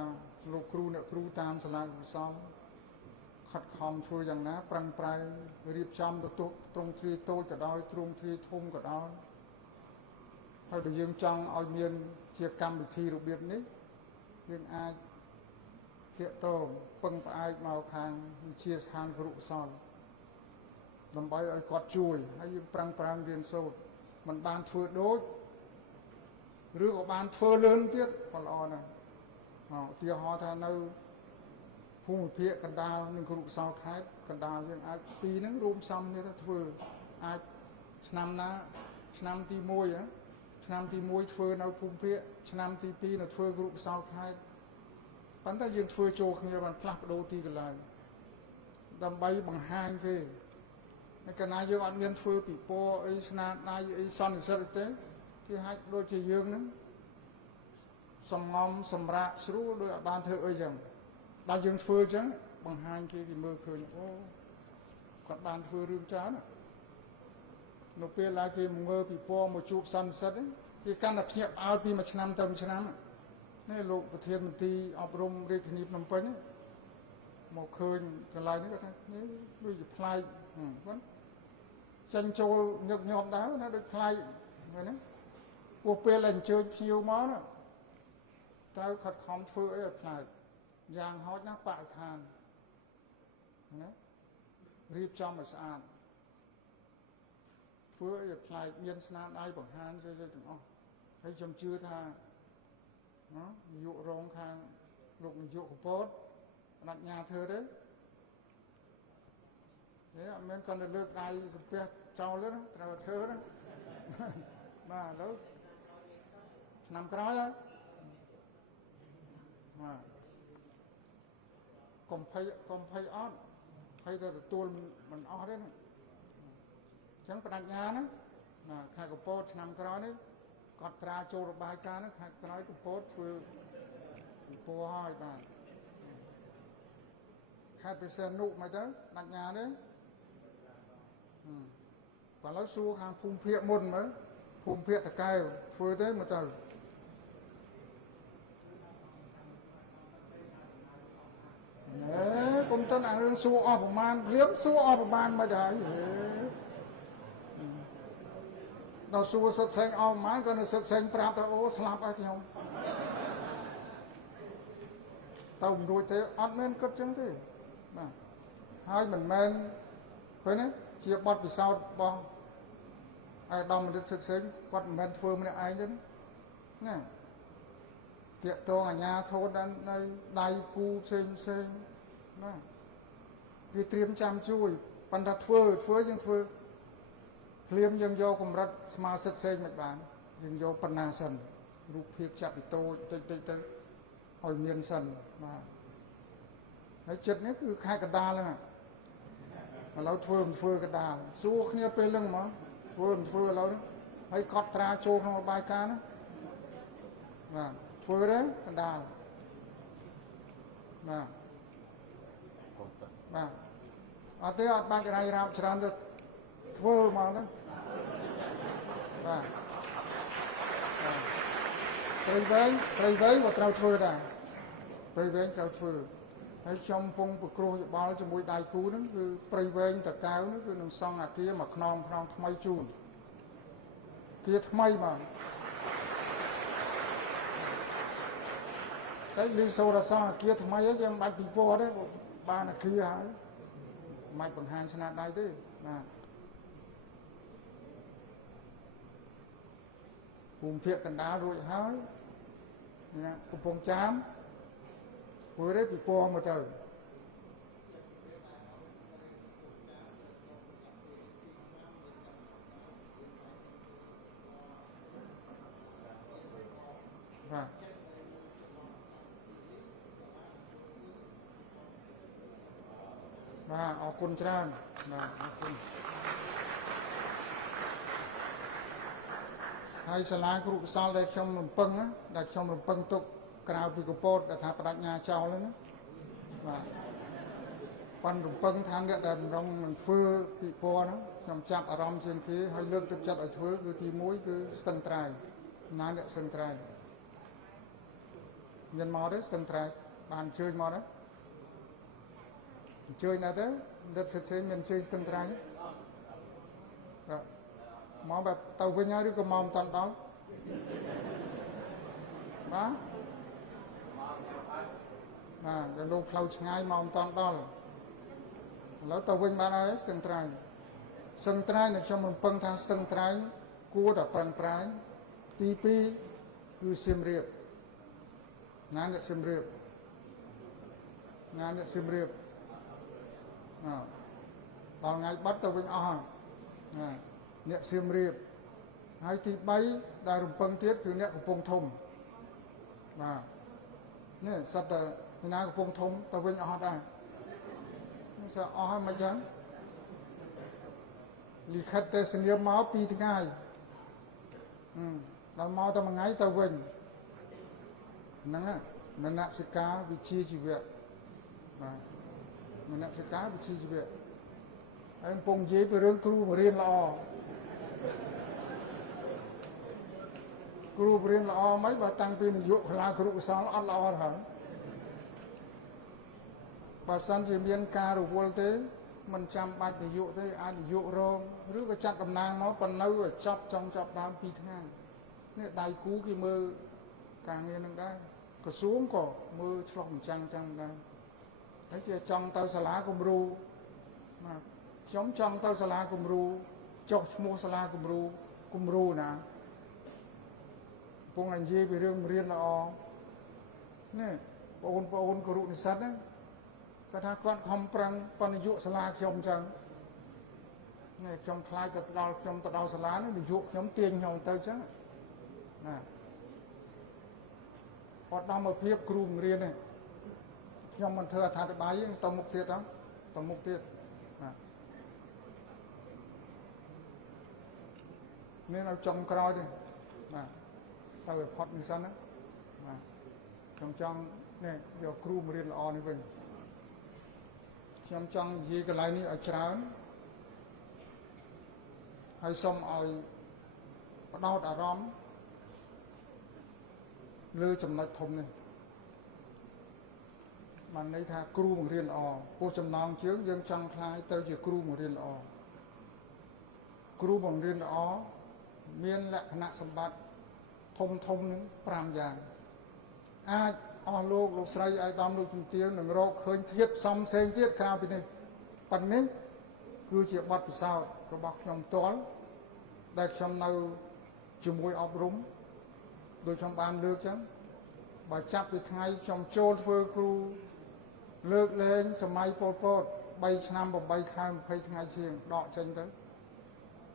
លោកគ្រូអ្នកគ្រូតាមសាលាគ្រូកុសលខិតខំធ្វើយ៉ាងណាប្រឹងប្រែងរៀបចំទៅទុកត្រង់ទ្រាយតូចក៏ដោយទ្រង់ទ្រាយធំក៏ដោយហើយបើយើងចង់ឲ្យមានជាកម្មវិធីរបៀបនេះយើងអាចទាក់ទងពឹងផ្អែកមកខាងវិទ្យាស្ថានគ្រូកុសលដើម្បីឲ្យគាត់ជួយហើយយើងប្រឹងប្រែងរៀនសូត្រមិនបានធ្វើដូចឬក៏បានធ្វើលឿនទៀតក៏ល្អណាស់ឧទាហរណ៍ថានៅភូមិភាគកណ្ដាលនិងគ្រូកុសលខេត្តកណ្ដាលយើងអាចពីរហ្នឹងរួមសំគ្នាទៅធ្វើអាចឆ្នាំណាឆ្នាំទី1ឆ្នាំទី1ធ្វើនៅភូមិភាគឆ្នាំទី2នៅធ្វើគ្រូកុសលខេត្តប៉ុន្តែយើងធ្វើចូលគ្នាបានផ្លាស់ប្ដូរទីកន្លែងដើម្បីបង្ហាញគេតែកាលណាយើងអត់មានធ្វើពិព័រណ៍អីស្នាដៃអីសន្និសីទទេគេហាច់ដូចជាយើងហ្នឹងសំងំសម្រាប់ស្រួលដោយអត់បានធ្វើអីចឹងដល់យើងធ្វើចឹងបង្ហាញគេមើលឃើញអូគាត់បានធ្វើរឿងច្រើន នៅពេលឡើយគេងើពីពណ៌មកជួបសន្និសិទគេកាន់តែភ្ញាក់ផ្អើលពីមួយឆ្នាំទៅមួយឆ្នាំនេះលោកប្រធានមន្ត្រីអប់រំរាជធានីភ្នំពេញមកឃើញកន្លែងនេះគាត់ថានេះដូចជាប្លែកគាត់ចាញ់ចូលញឹកញាប់ដែរណាដូចប្លែកហ្នឹងណាពោះពេលអញ្ជើញភ្ញៀវមកណាត្រូវខិតខំធ្វើអីឲ្យប្លែកយ៉ាងហោចណាស់បរិស្ថានណារៀបចំឲ្យស្អាតធ្វើអីឲ្យប្លែកមានស្នាដៃបង្ហាញស្អីៗទាំងអស់ហើយខ្ញុំជឿថានាយករងខាងលោកនាយកកពតបដិញ្ញាធ្វើទេអត់មានគាត់ទៅលើកដៃសំពះចោលទេណាត្រូវធ្វើណាបាទឥឡូវឆ្នាំក្រោយហើយកុំភ័យអត់ភ័យទៅទទួលមិនអស់ទេណាអញ្ចឹងបដិញ្ញាណាខេត្តកំពតឆ្នាំក្រោយនេះគាត់ត្រាចូលរបាយការណ៍ហ្នឹងខេត្តក្រោយកំពតធ្វើពិព័រណ៍ឲ្យបាទខេត្តពិសេសនុមិនទៅបដិញ្ញាទេបើឥឡូវសួរខាងភូមិភាគមុនមើលភូមិភាគតកែវធ្វើទេមកទៅកុំទៅអារឿងសួរអស់ប្រមាណព្រាមសួរអស់ប្រមាណមកហើយដល់សួរសិតផ្សេងអស់ប្រមាណក៏នៅសិតផ្សេងប្រាប់ថាអូស្លាប់ហើយខ្ញុំទៅមិនរួចទេអត់មានគិតចឹងទេបាទហើយមិនមែនឃើញទេជាបទពិសោធន៍របស់អាយដាមមនិតសិទ្ធិសេងគាត់មិនមែនធ្វើម្នាក់ឯងទេណាតាកតងអាញាធននៅដៃគូផ្សេងបាទវាត្រៀមចាំជួយប៉ុន្តែធ្វើយើងធ្វើភ្លាមយើងយកកម្រិតស្មារតីផ្សេងមិនបានយើងយកប៉ុណ្ណាសិនរូបភាពចាប់ពីតូចតិចទៅឲ្យមានសិនបាទហើយចិត្តនេះគឺខែកណ្ដាលហ្នឹងឥឡូវធ្វើកណ្ដាលសួរគ្នាពេលហ្នឹងមកធ្វើឥឡូវហ្នឹងហើយកត់ត្រាចូលក្នុងរបាយការណ៍ណាបាទធ្វើទេកណ្ដាលបាទអត់ទេអត់បាច់រាយរាប់ច្រើនទៅធ្វើមកហ្នឹងបាទព្រៃវែងក៏ត្រូវធ្វើដែរព្រៃវែងត្រូវធ្វើហើយខ្ញុំកំពុងប្រគ្រោះយោបល់ជាមួយដៃគូហ្នឹងគឺព្រៃវែងតកៅហ្នឹងគឺនឹងសង់អាគារមួយខ្នងថ្មីជូនគារថ្មីបាទតែលីសូរសង់អាគារថ្មីហ្នឹងយើងមិនបាច់ពិព័រណ៍ទេបានអាគារហើយមិនបាច់បង្ហាញស្នាដៃទេបាទភូមិភាគកណ្ដាលរួចហើយណាកំពង់ចាមធ្វើទេពិព័រណ៍មកទៅបាទអរគុណច្រើនបាទអរគុណហើយសាលាគ្រូកុសលដែលខ្ញុំរំពឹងទុកក្រៅពីកពតដែលថាបដិញ្ញាចោលហ្នឹងណាបាទប៉ុន្តែរំពឹងថាអ្នកដែលរំនឹងធ្វើពិព័រណ៍ហ្នឹងខ្ញុំចាប់អារម្មណ៍ជាងគេហើយលើកទឹកចិត្តឲ្យធ្វើគឺទី1គឺស្ទឹងត្រែងណាអ្នកស្ទឹងត្រែងមានមកទេស្ទឹងត្រែងបានអញ្ជើញមកទេអញ្ជើញណាស់ទៅដិតសិទ្ធិមានអញ្ជើញស្ទឹងត្រែងបាទមកបែបទៅវិញហើយឬក៏មកមិនតាន់ដល់បាទដល់លោកផ្លូវឆ្ងាយមកមិនតាន់ដល់ឥឡូវទៅវិញបានហើយស្ទឹងត្រែងនៅខ្ញុំរំពឹងថាស្ទឹងត្រែងគួរតែប្រឹងប្រែងទី2គឺសៀមរាបណាអ្នកសៀមរាបដល់ថ្ងៃបាត់ទៅវិញអស់ហើយអ្នកសៀមរាបហើយទី3ដែលរំពឹងទៀតគឺអ្នកកំពង់ធំបាទនេះសិតតែណាកំពង់ធំទៅវិញអស់ដែរសើអស់ហើយមិនចឹងលិខិតទេសនាមក2ថ្ងៃដល់មកតែមួយថ្ងៃទៅវិញហ្នឹងមនសិការវិជ្ជាជីវៈបាទមនសិការវិជ្ជាជីវៈហើយកំពុងនិយាយពីរឿងគ្រូបរៀនល្អ គ្រូរៀនល្អមិនបើតាំងពីនាយកសាលាគ្រូកសលអត់ល្អទៅហើយបើសិនជាមានការរវល់ទេមិនចាំបាច់នាយកទេអាចនាយករងឬក៏ចាត់តំណាងមកប៉ុន្តែឲ្យចប់ចង់ចប់ដើម2ថ្ងៃនេះដៃគូគេមើលការងារនឹងដែរក្រសួងក៏មើលឆ្លោះបញ្ចាំងចឹងដែរហើយជាចង់ទៅសាលាគំរូបាទខ្ញុំចង់ទៅសាលាគំរូចុះឈ្មោះសាលាគំរូណាពងនិយាយពីរឿងរៀនល្អនេះបងប្អូនគរុនិស្សិតហ្នឹងគាត់ថាគាត់ខំប្រឹងបណ្ឌយុសាលាខ្ញុំចឹងនេះខ្ញុំខ្លាចទៅដល់ខ្ញុំទៅដល់សាលានេះនាយកខ្ញុំទាញខ្ញុំទៅចឹងណាគាត់ដល់មកភាពគ្រូបង្រៀននេះខ្ញុំមិនធ្វើអត្ថាធិប្បាយទេទៅមុខទៀតទៅមុខទៀតណានេះនៅចុងក្រោយទេបាទទៅឲ្យផុតនេះសិនណាបាទខ្ញុំចង់នេះយកគ្រូបង្រៀនល្អនេះវិញខ្ញុំចង់និយាយកន្លែងនេះឲ្យច្រើនហើយសូមឲ្យផ្ដោតអារម្មណ៍លើចំណុចធំនេះបានន័យថាគ្រូបង្រៀនល្អពោះចំណងជើងយើងចង់ខ្លាយទៅជាគ្រូបង្រៀនល្អគ្រូបង្រៀនល្អមានលក្ខណៈសម្បត្តិធំនឹង5យ៉ាងអាចអស់លោកស្រីអាយដាមលោកជំទាវនឹងរកឃើញធៀបសំផ្សេងទៀតក្រៅពីនេះប៉ុន្តែគឺជាបទពិសោធន៍របស់ខ្ញុំផ្ទាល់ដែលខ្ញុំនៅជាមួយអប់រំដោយខ្ញុំបានលើកចឹងបើចាប់ពីថ្ងៃខ្ញុំចូលធ្វើគ្រូលើកលែងសម័យប៉ុលពត3ឆ្នាំ8ខែ20ថ្ងៃជាងដកចេញទៅ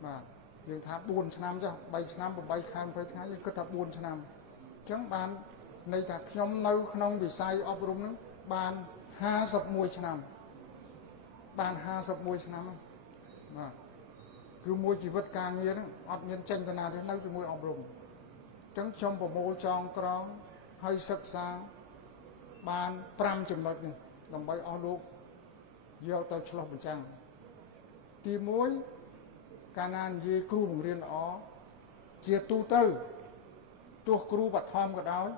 បាទយើងថា4ឆ្នាំចុះ3ឆ្នាំ8ខែ20ថ្ងៃយើងគិតថា4ឆ្នាំអញ្ចឹងបានន័យថាខ្ញុំនៅក្នុងវិស័យអប់រំហ្នឹងបាន51ឆ្នាំបាន51ឆ្នាំបាទគឺមួយជីវិតការងារហ្នឹងអត់មានចេញទៅណាទេនៅជាមួយអប់រំអញ្ចឹងខ្ញុំប្រមូលចងក្រងហើយសិក្សាបាន5ចំណុចនេះដើម្បីអស់លោកយកទៅឆ្លោះបញ្ចាំងទី1កាលណានិយាយគ្រូបង្រៀនល្អជាទូទៅទោះគ្រូបឋមក៏ដោយ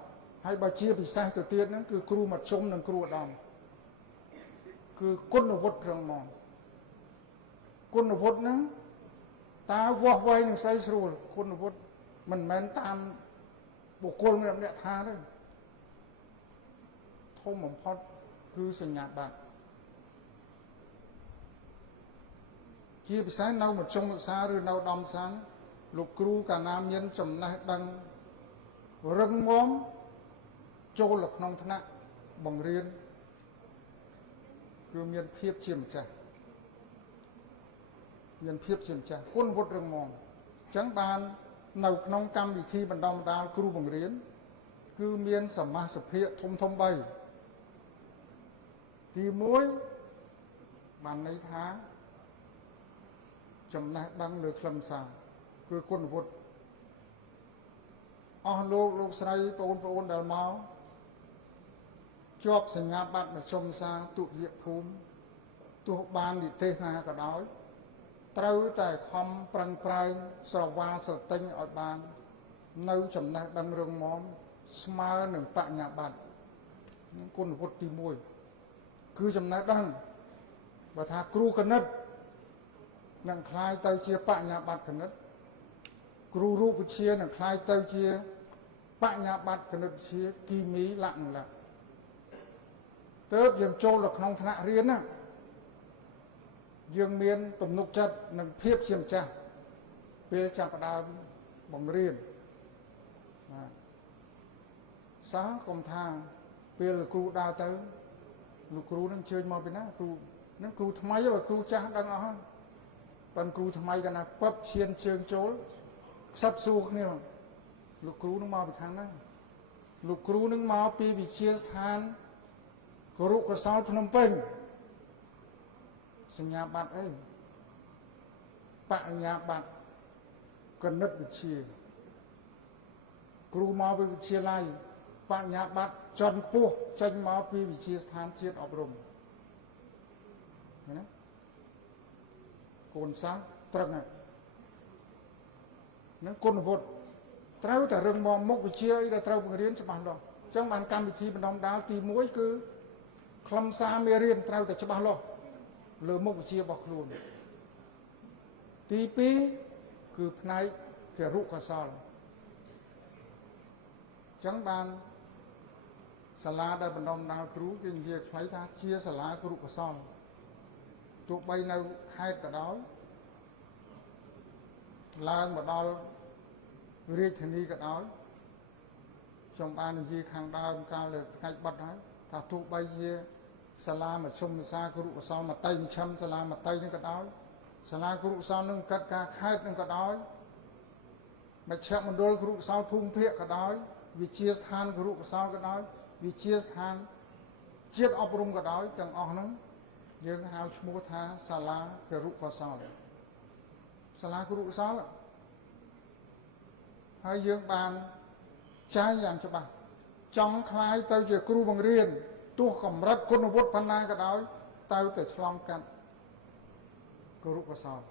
ហើយបើជាពិសេសទៅទៀតហ្នឹងគឺគ្រូមធ្យមនិងគ្រូឧត្តមគឺគុណវុឌ្ឍរឹងមាំគុណវុឌ្ឍហ្នឹងតើវាស់វែងនឹងស្អីស្រួលគុណវុឌ្ឍមិនមែនតាមបុគ្គលម្នាក់ថាទេធំបំផុតគឺសញ្ញាបត្រជាពិសេសនៅមជ្ឈមសិក្សាឬនៅដំសានលោកគ្រូកាលណាមានចំណេះដឹងរឹងមាំចូលក្នុងថ្នាក់បង្រៀនគឺមានភាពជាម្ចាស់គុណវុឌ្ឍរឹងមាំអញ្ចឹងបាននៅក្នុងកម្មវិធីបណ្ដុះបណ្ដាលគ្រូបង្រៀនគឺមានសមាសភាគធំ3ទី1បានន័យថាចំណេះដឹងលើខ្លឹមសារគឺគុណវុឌ្ឍអស់លោកស្រីបងប្អូនដែលមកជាប់សញ្ញាបត្រមជ្ឈមសាទុតិយភូមិទោះបាននិទេសណាក៏ដោយត្រូវតែខំប្រឹងប្រែងស្រវាស្រទិញឲ្យបាននៅចំណេះដឹងរឹងមាំស្មើនឹងបញ្ញាបត្រនឹងគុណវុឌ្ឍទី1គឺចំណេះដឹងបើថាគ្រូគណិតនឹងคล้ายទៅជាបញ្ញាបត្រគណិតគ្រូរូបវិទ្យានឹងคล้ายទៅជាបញ្ញាបត្រគណិតវិទ្យាគីមីលក្ខណៈទើបយើងចូលទៅក្នុងថ្នាក់រៀនណាយើងមានទំនុកចិត្តនិងភាពជាម្ចាស់ពេលចាប់ផ្ដើមបង្រៀនបាទសាកុំថាពេលលោកគ្រូដើរទៅលោកគ្រូនឹងជើញមកពីណាគ្រូនឹងគ្រូថ្មីបើគ្រូចាស់ដឹងអស់ហើយប៉ុន្តែគ្រូថ្មីកាលណាពឹបឈានជើងចូលខ្សឹបសួរគ្នាលោកគ្រូនឹងមកពីខាងណាលោកគ្រូនឹងមកពីវិទ្យាស្ថានគរុកោសលភ្នំពេញសញ្ញាបត្រអីបញ្ញាបត្រគណិតវិទ្យាគ្រូមកពីវិទ្យាល័យបញ្ញាបត្រជាន់ខ្ពស់ចេញមកពីវិទ្យាស្ថានជាតិអប់រំណាកូនសាស្ត្រត្រឹងហ្នឹងគុណវុឌ្ឍ ត្រូវតែរឹងមាំមុខវិជ្ជាអីដែលត្រូវបង្រៀនច្បាស់លាស់អញ្ចឹងបានកម្មវិធីបណ្ដុំដាលទី1គឺខ្លឹមសារមេរៀនត្រូវតែច្បាស់លាស់លើមុខវិជ្ជារបស់ខ្លួនទី2គឺផ្នែកគរុកោសល្យអញ្ចឹងបានសាលាដែលបណ្ដុំដាលគ្រូគេនិយាយខ្លីថាជាសាលាគរុកោសល្យទោះបីនៅខេត្តក៏ដោយឡើងមកដល់រាជធានីក៏ដោយខ្ញុំបាននិយាយខាងដើមកាលលើថ្ងៃបិទហើយថាទោះបីជាសាលាមជ្ឈិមសាគរុកោសល្យមតីមជ្ឈិមសាលាមតីនឹងក៏ដោយសាលាគរុកោសល្យនឹងកាត់ការខេត្តនឹងក៏ដោយមជ្ឈមណ្ឌលគរុកោសល្យភូមិភាគក៏ដោយវិទ្យាស្ថានគរុកោសល្យក៏ដោយវិទ្យាស្ថានជាតិអប់រំក៏ដោយទាំងអស់ហ្នឹងយើងហៅឈ្មោះថាសាលាគរុកោសល្យសាលាគរុកោសល្យហើយយើងបានចាយយ៉ាងច្បាស់ចង់คล้ายទៅជាគ្រូបង្រៀនទោះកម្រិតគុណវុឌ្ឍិប៉ុណ្ណាក៏ដោយត្រូវតែឆ្លងកាត់គរុកោសល្យ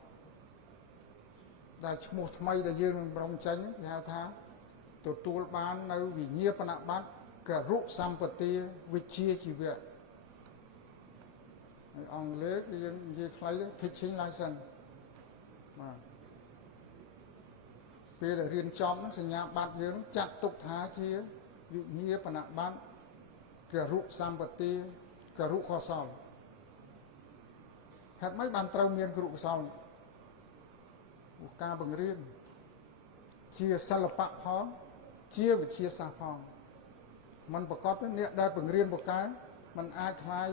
ដែលឈ្មោះថ្មីដែលយើងនឹងប្រងចេញគេហៅថាទទួលបាននៅវិញ្ញាបនបត្រគរុសម្បទាវិជ្ជាជីវៈហើយអង់គ្លេសគេយើងនិយាយខ្លីទៅ teaching license បាទពេលដែលរៀនចប់សញ្ញាបត្រយើងចាត់ទុកថាជាវិញ្ញាបនបត្រគរុសម្បទាគរុកោសល្យហេតុម៉េចបានត្រូវមានគរុកោសល្យការបង្រៀនជាសិល្បៈផងជាវិទ្យាសាស្ត្រផងมันប្រកបទៅអ្នកដែលបង្រៀនបកកែมันអាចខ្លាយ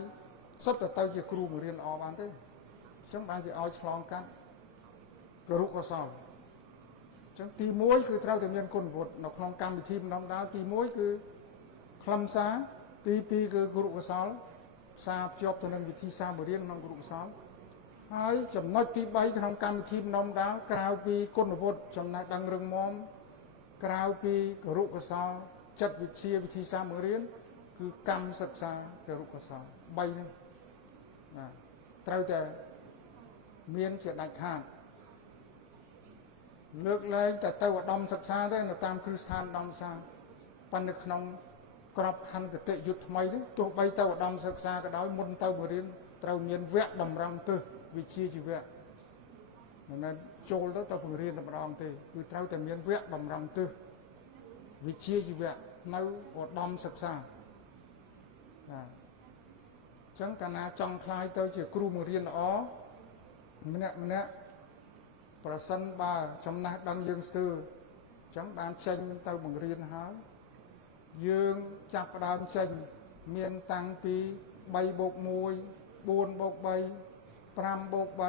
សុទ្ធទៅជាគ្រូបង្រៀនល្អបានទេអញ្ចឹងបានគេឲ្យឆ្លងកាត់គរុកោសល្យអញ្ចឹងទី1គឺត្រូវតែមានគុណវុឌ្ឍិនៅក្នុងកម្មវិធីបណ្ដុំដាលទី1គឺខ្លឹមសារទី2គឺគរុកោសល្យផ្សារភ្ជាប់ទៅនឹងវិធីសាស្ត្របង្រៀនក្នុងគរុកោសល្យហើយចំណុចទី3ក្នុងកម្មវិធីបណ្ដុំដាលក្រៅពីគុណវុឌ្ឍិចំណេះដឹងរឹងមាំក្រៅពីគរុកោសល្យចិត្តវិទ្យាវិធីសាស្ត្របង្រៀនគឺកម្មសិក្សាគរុកោសល្យ3នេះណាត្រូវតែមានជាដាច់ខាតលើកលែងតែទៅឧត្តមសិក្សាទេនៅតាមគ្រឹះស្ថានឧត្តមសិក្សាប៉ុន្តែក្នុងក្របខណ្ឌគតិយុត្តថ្មីនេះទោះបីទៅឧត្តមសិក្សាក៏ដោយមុនទៅបង្រៀនត្រូវមានវគ្គតម្រង់ទិសវិជ្ជាជីវៈមិនមែនចូលទៅបង្រៀនតែម្ដងទេគឺត្រូវតែមានវគ្គតម្រង់ទិសវិជ្ជាជីវៈនៅឧត្តមសិក្សាណាអញ្ចឹងកាលណាចង់ខ្លាយទៅជាគ្រូបង្រៀនល្អម្នាក់ប្រសិនបើចំណេះដឹងយើងស្ទើរអញ្ចឹងបានចេញទៅបង្រៀនហើយយើងចាប់ផ្ដើមចេញមានតាំងពី3បូក1 4បូក3 5បូក3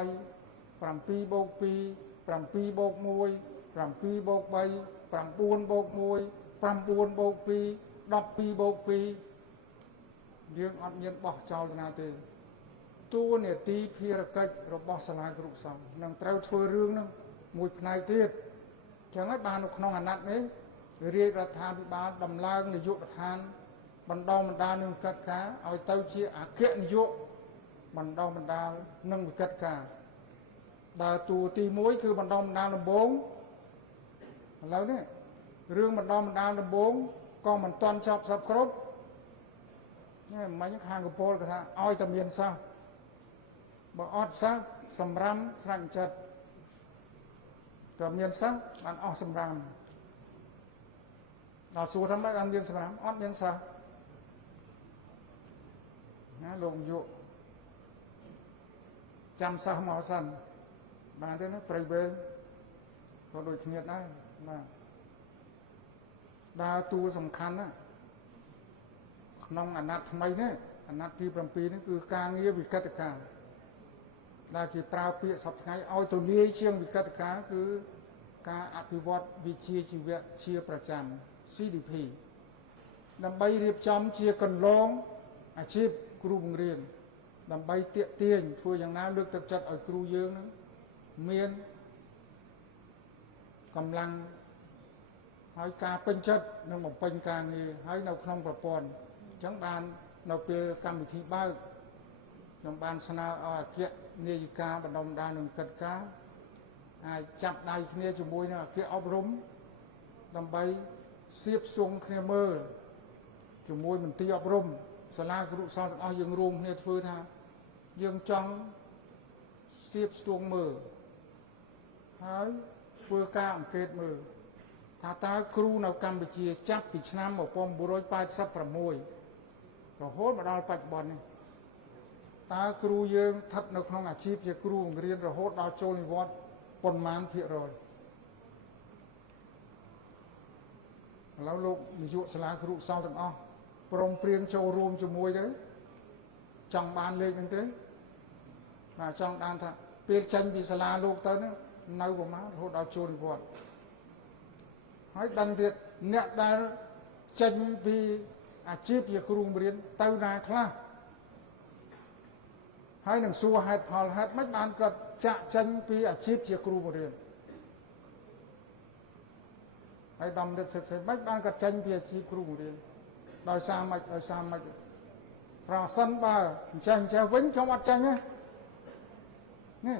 7បូក2 7បូក2 7បូក1 7បូក3 9បូក1 9បូក2 12បូក2យើងអត់មានបោះចោលណាទេតួនាទីភារកិច្ចរបស់សាលាគរុកោសល្យនឹងត្រូវធ្វើរឿងហ្នឹងមួយផ្នែកទៀតអញ្ចឹងហើយបាននៅក្នុងអាណត្តិនេះរាជរដ្ឋាភិបាលដំឡើងនាយកដ្ឋានបណ្ដុំបណ្ដាលនិងវិកិត្តការឲ្យទៅជាអគ្គនាយកបណ្ដុំបណ្ដាលនិងវិកិត្តការដើរតួទី1គឺបណ្ដុំបណ្ដាលដំបូងឥឡូវនេះរឿងបណ្ដុំបណ្ដាលដំបូងក៏មិនទាន់ចប់សពគ្រប់នេះមិញខាងកពតគេថាឲ្យតែមានសិស្សបើអត់សិស្សសម្រាមស្រាច់ចិត្តក៏មានសិស្សបានអស់សម្រាមដល់សួរថាម៉េចបានមានសម្រាមអត់មានសិស្សណាលោកយុចាំសិស្សមកសិនបានទេណាប្រៃវែងក៏ដូចគ្នាដែរណាដើរតួសំខាន់ណាក្នុងអាណត្តិថ្មីនេះអាណត្តិទី7នេះគឺការងារវិកិត្តការដែលគេប្រើពាក្យសពថ្ងៃឲ្យទូលាយជាងវិកិត្តការគឺការអភិវឌ្ឍវិជ្ជាជីវៈជាប្រចាំ CDP ដើម្បីរៀបចំជាកន្លងអាជីពគ្រូបង្រៀនដើម្បីទាក់ទាញធ្វើយ៉ាងណាលើកទឹកចិត្តឲ្យគ្រូយើងនឹងមានកម្លាំងហើយការពេញចិត្តនឹងបំពេញការងារហើយនៅក្នុងប្រព័ន្ធអញ្ចឹងបាននៅពេលកម្មវិធីបើកខ្ញុំបានស្នើឲ្យអគ្គនាយិកាបណ្ដុំបណ្ដាលនិងកិច្ចការអាចចាប់ដៃគ្នាជាមួយនឹងអគ្គអប់រំ ដើម្បីសៀបស្ទង់គ្នាមើលជាមួយមន្ទីរអប់រំសាលាគ្រូសាស្ត្រទាំងអស់យើងរួមគ្នាធ្វើថាយើងចង់សៀបស្ទង់មើលហើយធ្វើការអង្កេតមើលថាតើគ្រូនៅកម្ពុជាចាប់ពីឆ្នាំ1986រហូតមកដល់បច្ចុប្បន្ននេះតើគ្រូយើងស្ថិតនៅក្នុងអាជីពជាគ្រូបង្រៀនរហូតដល់ចូលនិវត្តន៍ប៉ុន្មានភាគរយឥឡូវលោកនាយកសាលាគ្រូសាស្ត្រទាំងអស់ព្រមព្រៀងចូលរួមជាមួយទៅចង់បានលេខហ្នឹងទេបាទចង់បានថាពេលចេញពីសាលាលោកទៅហ្នឹងនៅប្រមាណរហូតដល់ចូលនិវត្តន៍ហើយដឹងទៀតអ្នកដែលចេញពីអាជីពជាគ្រូបង្រៀនទៅណាខ្លះហើយនឹងសួរហេតុផលហេតុមិនបានគាត់ចាក់ចេញពីអាជីពជាគ្រូបង្រៀនហើយដំណឹកសិក្សាមិនបានគាត់ចេញពីអាជីពគ្រូបង្រៀនដោយសារមិនប្រសិនបើអញ្ចឹងវិញខ្ញុំអត់ចេញទេនេះ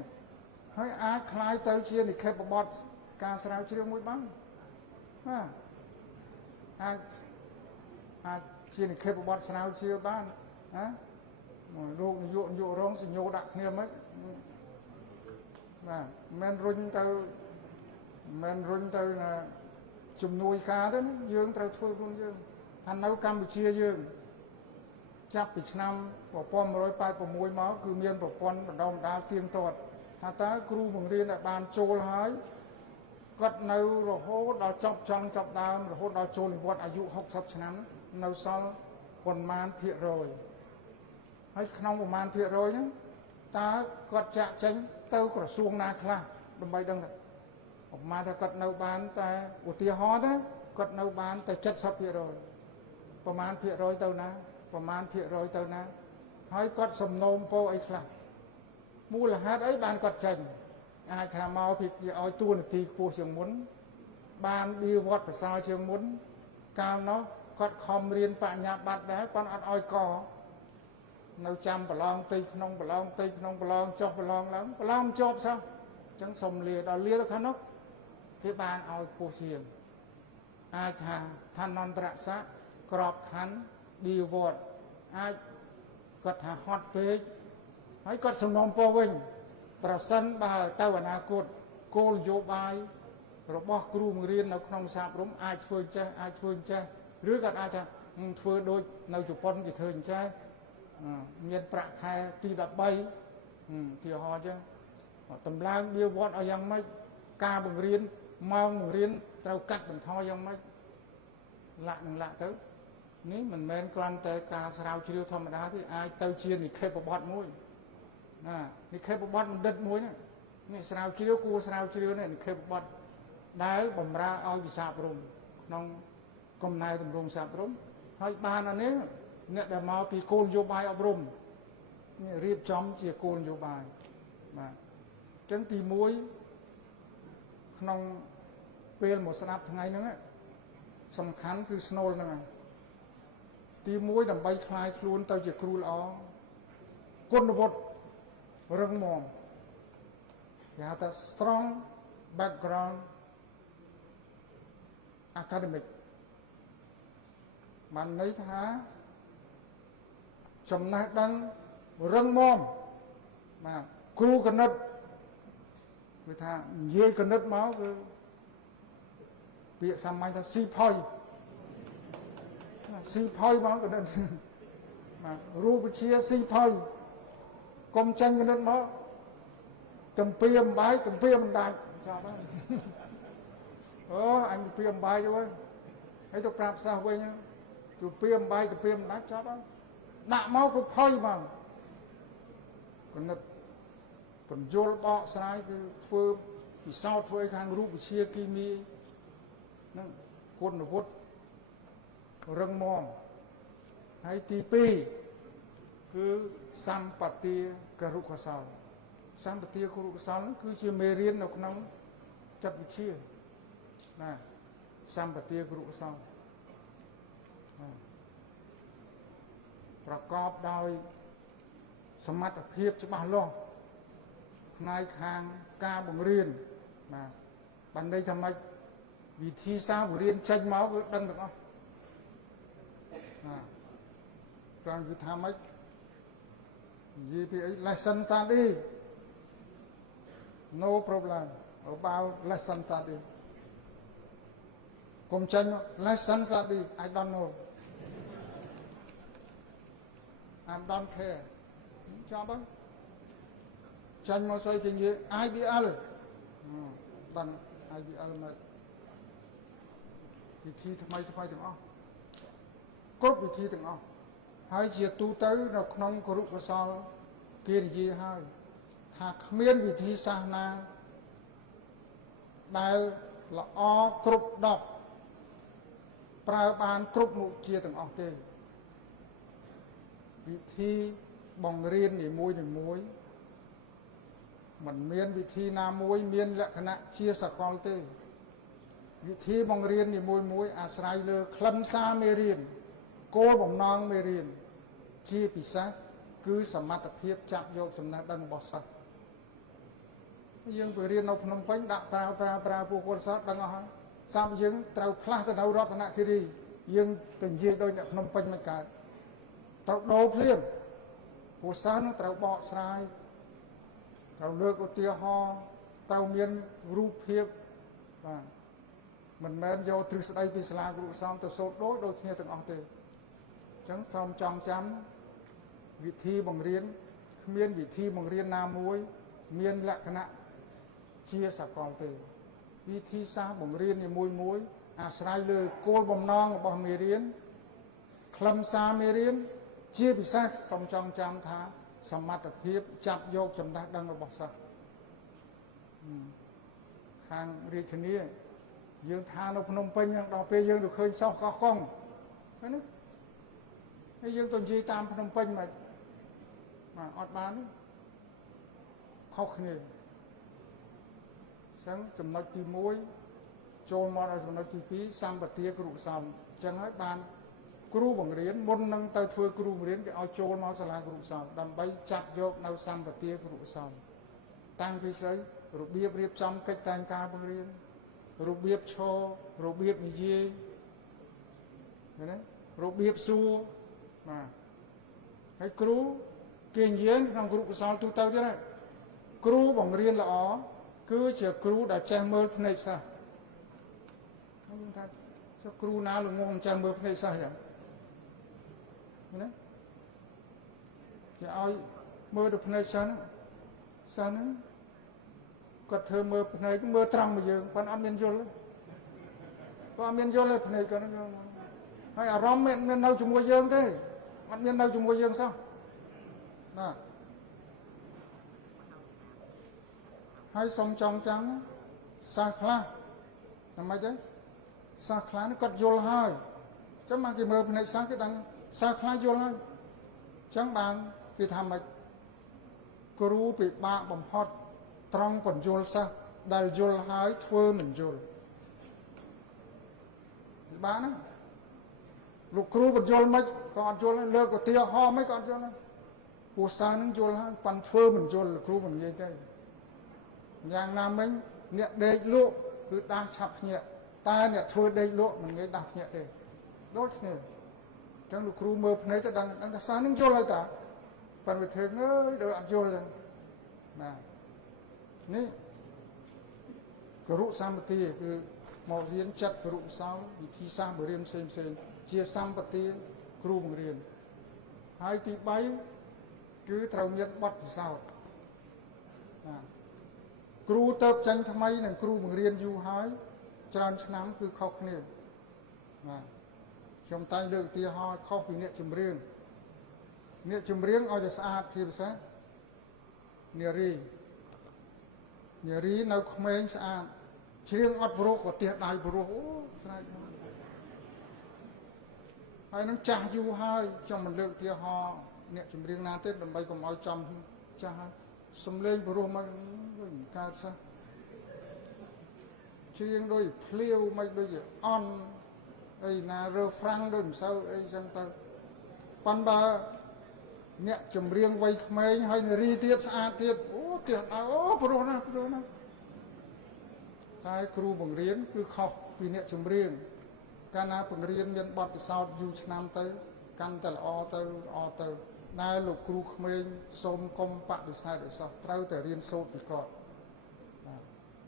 ហើយអាចคล้ายទៅជានិក្ខេបបទការស្រាវជ្រាវមួយបានបាទអាចជានិក្ខេបបទស្រាវជ្រាវបានណាលោកនាយករងសញ្ញោដាក់គ្នាមិនបាទមិនរុញទៅជំនួយការទៅយើងត្រូវធ្វើខ្លួនយើងថានៅកម្ពុជាយើងចាប់ពីឆ្នាំ1986មកគឺមានប្រព័ន្ធបណ្ដុះបណ្ដាលទៀងទាត់ថាតើគ្រូបង្រៀនដែលបានចូលហើយគាត់នៅរហូតដល់ចាប់ដើមរហូតដល់ចូលនិវត្តន៍អាយុ60ឆ្នាំនៅសល់ប៉ុន្មានភាគរយហើយក្នុងប្រមាណភាគរយហ្នឹងតើគាត់ចាក់ចេញទៅក្រសួងណាខ្លះដើម្បីដឹងថាប្រមាណថាគាត់នៅបានតែឧទាហរណ៍ទៅគាត់នៅបានតែ70%ប្រមាណភាគរយទៅណាប្រមាណភាគរយទៅណាហើយគាត់សំណូមពរអីខ្លះមូលហេតុអីបានគាត់ចេញអាចថាមកពីឲ្យតួនាទីខ្ពស់ជាងមុនបានឌីវត្តប្រសើរជាងមុនកាលនោះគាត់ខំរៀនបញ្ញាបត្រដែរប៉ុន្តែអត់ឲ្យកនៅចាំប្រឡងទីក្នុងប្រឡងទីក្នុងប្រឡងចុះប្រឡងឡើងប្រឡងជាប់សោះអញ្ចឹងសុំលាដល់លាទៅខាងនោះគេបានឲ្យពោះជាងអាចថាឋានន្តរស័ក្តិក្របខណ្ឌឌីវត្តអាចគាត់ថាហត់ពេកហើយគាត់សំណូមពរវិញប្រសិនបើទៅអនាគតគោលនយោបាយរបស់គ្រូបង្រៀននៅក្នុងសហគមន៍អាចធ្វើចេះឬក៏អាចថាធ្វើដូចនៅជប៉ុនគេធ្វើអញ្ចឹងមានប្រាក់ខែទី13ទីហោអញ្ចឹងតម្លើងវាវត្តឲ្យយ៉ាងម៉េចការបង្រៀនម៉ោងបង្រៀនត្រូវកាត់បន្ថយយ៉ាងម៉េចលាក់ទៅនេះមិនមែនគ្រាន់តែការស្រាវជ្រាវធម្មតាទេអាចទៅជានិក្ខេបបទមួយណានិក្ខេបបទបណ្ឌិតមួយនេះស្រាវជ្រាវគួរស្រាវជ្រាវនេះនិក្ខេបបទដែលបំរើឲ្យវិសាអប់រំក្នុងកំណែទម្រង់សាអប់រំហើយបានអានេះអ្នកដែលមកពីគោលនយោបាយអប់រំនេះរៀបចំជាគោលនយោបាយបាទអញ្ចឹងទី1ក្នុងពេលមកស្ដាប់ថ្ងៃហ្នឹងសំខាន់គឺស្នូលហ្នឹងទី1ដើម្បីคลายខ្លួនទៅជាគ្រូល្អគុណវុឌ្ឍរឹងមាំគេហៅថា strong background academic បានន័យថាចំណេះដឹងរឹងមាំបាទគ្រូគណិតគឺថានិយាយគណិតមកគឺពាក្យសាមញ្ញថាស៊ីផុយមកគណិតបាទរូបវិទ្យាស៊ីផុយកុំចាញ់គណិតមកចំពីអំបាយចំពីមិនដាច់ចាប់ហើយអូអញចំពីអំបាយទៅហើយទៅប្រាប់សិស្សវិញចំពីអំបាយចំពីមិនដាច់ចាប់ហើយដាក់មកគឺផុយមកគណិតបញ្យលបកស្រាយគឺធ្វើពិសោធន៍ធ្វើឲ្យខាងរូបវិទ្យាគីមីហ្នឹងគុណវុឌ្ឍរឹងមាំហើយទី2គឺសម្បទាគរុកុសលសម្បទាគរុកុសលគឺជាមេរៀននៅក្នុងចិត្តវិទ្យាណាសម្បទាគរុកុសលប្រកបដោយសមត្ថភាពច្បាស់លាស់ផ្នែកខាងការបង្រៀនបាទបានន័យថាម៉េច វិធីសាស្ត្ររៀនចេញមកគឺដឹងទាំងអស់គ្រាន់គឺថាម៉េចនិយាយពីអី lesson study no problem about lesson study កុំចេញ lesson study I don't know I don't care ចាប់ទៅចេញមកស្អីគេនិយាយ IBL ដឹង IBL មកវិធីថ្មីទាំងអស់គ្រប់វិធីទាំងអស់ហើយជាទូទៅនៅក្នុងគរុកុសលគេនិយាយហើយថាគ្មានវិធីសាស្ត្រណាដែលល្អគ្រប់10ប្រើបានគ្រប់មុខជាទាំងអស់ទេវិធីបង្រៀននីមួយមិនមានវិធីណាមួយមានលក្ខណៈជាសកលទេវិធីបង្រៀននីមួយអាស្រ័យលើខ្លឹមសារមេរៀនគោលបំណងមេរៀនជាពិសេសគឺសមត្ថភាពចាប់យកចំណេះដឹងរបស់សិស្សយើងទៅរៀននៅភ្នំពេញដាក់ប្រើពួកគាត់សិស្សដឹងអស់ហើយសាប់យើងត្រូវផ្លាស់ទៅនៅរតនគិរីយើងទៅនិយាយដោយអ្នកភ្នំពេញមិនកើតត្រូវដូរភ្លាមពួកសិស្សនោះត្រូវបកស្រាយត្រូវលើកឧទាហរណ៍ត្រូវមានរូបភាពបាទមិនមែនយកទ្រឹស្ដីពីសាលាគ្រូសំទៅសូត្រដូចគ្នាទាំងអស់ទេអញ្ចឹងសូមចងចាំវិធីបង្រៀនគ្មានវិធីបង្រៀនណាមួយមានលក្ខណៈជាសកលទេវិធីសាស្ត្របង្រៀននីមួយអាស្រ័យលើគោលបំណងរបស់មេរៀនខ្លឹមសារមេរៀនជាពិសេសសូមចងចាំថាសមត្ថភាពចាប់យកចំណេះដឹងរបស់សិស្សខាងរាជធានីយើងថានៅភ្នំពេញដល់ពេលយើងទៅឃើញសិស្សកោះកុងឃើញទេហើយយើងទៅនិយាយតាមភ្នំពេញមកបាទអត់បានខុសគ្នាអញ្ចឹងចំណុចទី1ចូលមកដល់ចំណុចទី2សម្បទាគ្រូសំអញ្ចឹងហើយបានគ្រូបង្រៀនមុននឹងទៅធ្វើគ្រូបង្រៀនគេឲ្យចូលមកសាលាគ្រូសំដើម្បីចាប់យកនៅសម្បទាគ្រូសំតាំងពីស្អីរបៀបរៀបចំកិច្ចតែងការបង្រៀនរបៀបឈររបៀបនិយាយឃើញទេរបៀបសួរបាទហើយគ្រូគេនិយាយក្នុងគ្រូកុសលទូទៅទៀតណាគ្រូបង្រៀនល្អគឺជាគ្រូដែលចេះមើលភ្នែកសិស្សខ្ញុំថាចុះគ្រូណាល្ងងមិនចេះមើលភ្នែកសិស្សយ៉ាងណាគេឲ្យមើលទៅភ្នែកសិស្សហ្នឹងគាត់ធ្វើមើលភ្នែកមើលត្រង់មកយើងប៉ុន្តែអត់មានយល់ទេគាត់អត់មានយល់ទេភ្នែកគាត់ហ្នឹងហើយអារម្មណ៍មិននៅជាមួយយើងទេអត់មាននៅជាមួយយើងសោះណាហើយសុំចងចាំសិស្សខ្លះតែមិនទេសិស្សខ្លះគាត់យល់ហើយអញ្ចឹងមកគេមើលភ្នែកសិស្សគេដឹងសិស្សខ្លះយល់ហើយអញ្ចឹងបានគេថាម៉េចគ្រូពិបាកបំផុតត្រង់បញ្យល់សិស្សដែលយល់ហើយធ្វើមិនយល់ពិបាកណាលោកគ្រូបញ្យល់មិនក៏អត់យល់លើកឧទាហរណ៍មិនក៏អត់យល់ដែរពួកសិស្សនឹងយល់ហើយប៉ាន់ធ្វើមិនយល់លោកគ្រូមិននិយាយទេយ៉ាងណាមិញអ្នកដេកលក់គឺដាស់ឆាប់ភ្ញាក់តែអ្នកធ្វើដេកលក់មិនងាយដាស់ភ្ញាក់ទេដូចគ្នាអញ្ចឹងលោកគ្រូមើលភ្នែកទៅដឹងថាសិស្សនឹងយល់ហើយតាប៉ាន់វាធ្វើអើយដូចអត់យល់ទេបាទនេះគរុសម្បទាគឺមករៀនចិត្តគរុសោវិធីសាស្ត្របង្រៀនផ្សេងជាសម្បទាគ្រូបង្រៀនហើយទី3គឺត្រូវមានបទពិសោធន៍បាទគ្រូទៅចាញ់ថ្មីនិងគ្រូបង្រៀនយូរហើយច្រើនឆ្នាំគឺខុសគ្នាបាទខ្ញុំតែងលើកឧទាហរណ៍ខុសពីអ្នកចម្រៀងឲ្យតែស្អាតជាពិសេសនារីនៅក្មេងស្អាតច្រៀងអត់ព្រោះក៏ទះដៃព្រោះអូស្រែកហើយនឹងចាស់យូរហើយខ្ញុំមិនលើកឧទាហរណ៍អ្នកចម្រៀងណាទេដើម្បីកុំឲ្យចំចាស់ហើយសំលេងព្រោះមកដូចកើតសោះច្រៀងដូចភ្លាវមិនដូចជាអន់អីណារើហ្វ្រាំងដូចមិនសូវអីចឹងទៅប៉ុន្តែអ្នកចម្រៀងវ័យក្មេងហើយនារីទៀតស្អាតទៀតអូទៀតអូព្រោះណា តែគ្រូបង្រៀនគឺខុសពីអ្នកជំរៀងកាលណាបង្រៀនមានបទពិសោធន៍យូរឆ្នាំទៅកាន់តែល្អទៅដែលលោកគ្រូក្មេងសូមកុំបដិសេធឲ្យសោះត្រូវតែរៀនសូត្រពីគាត់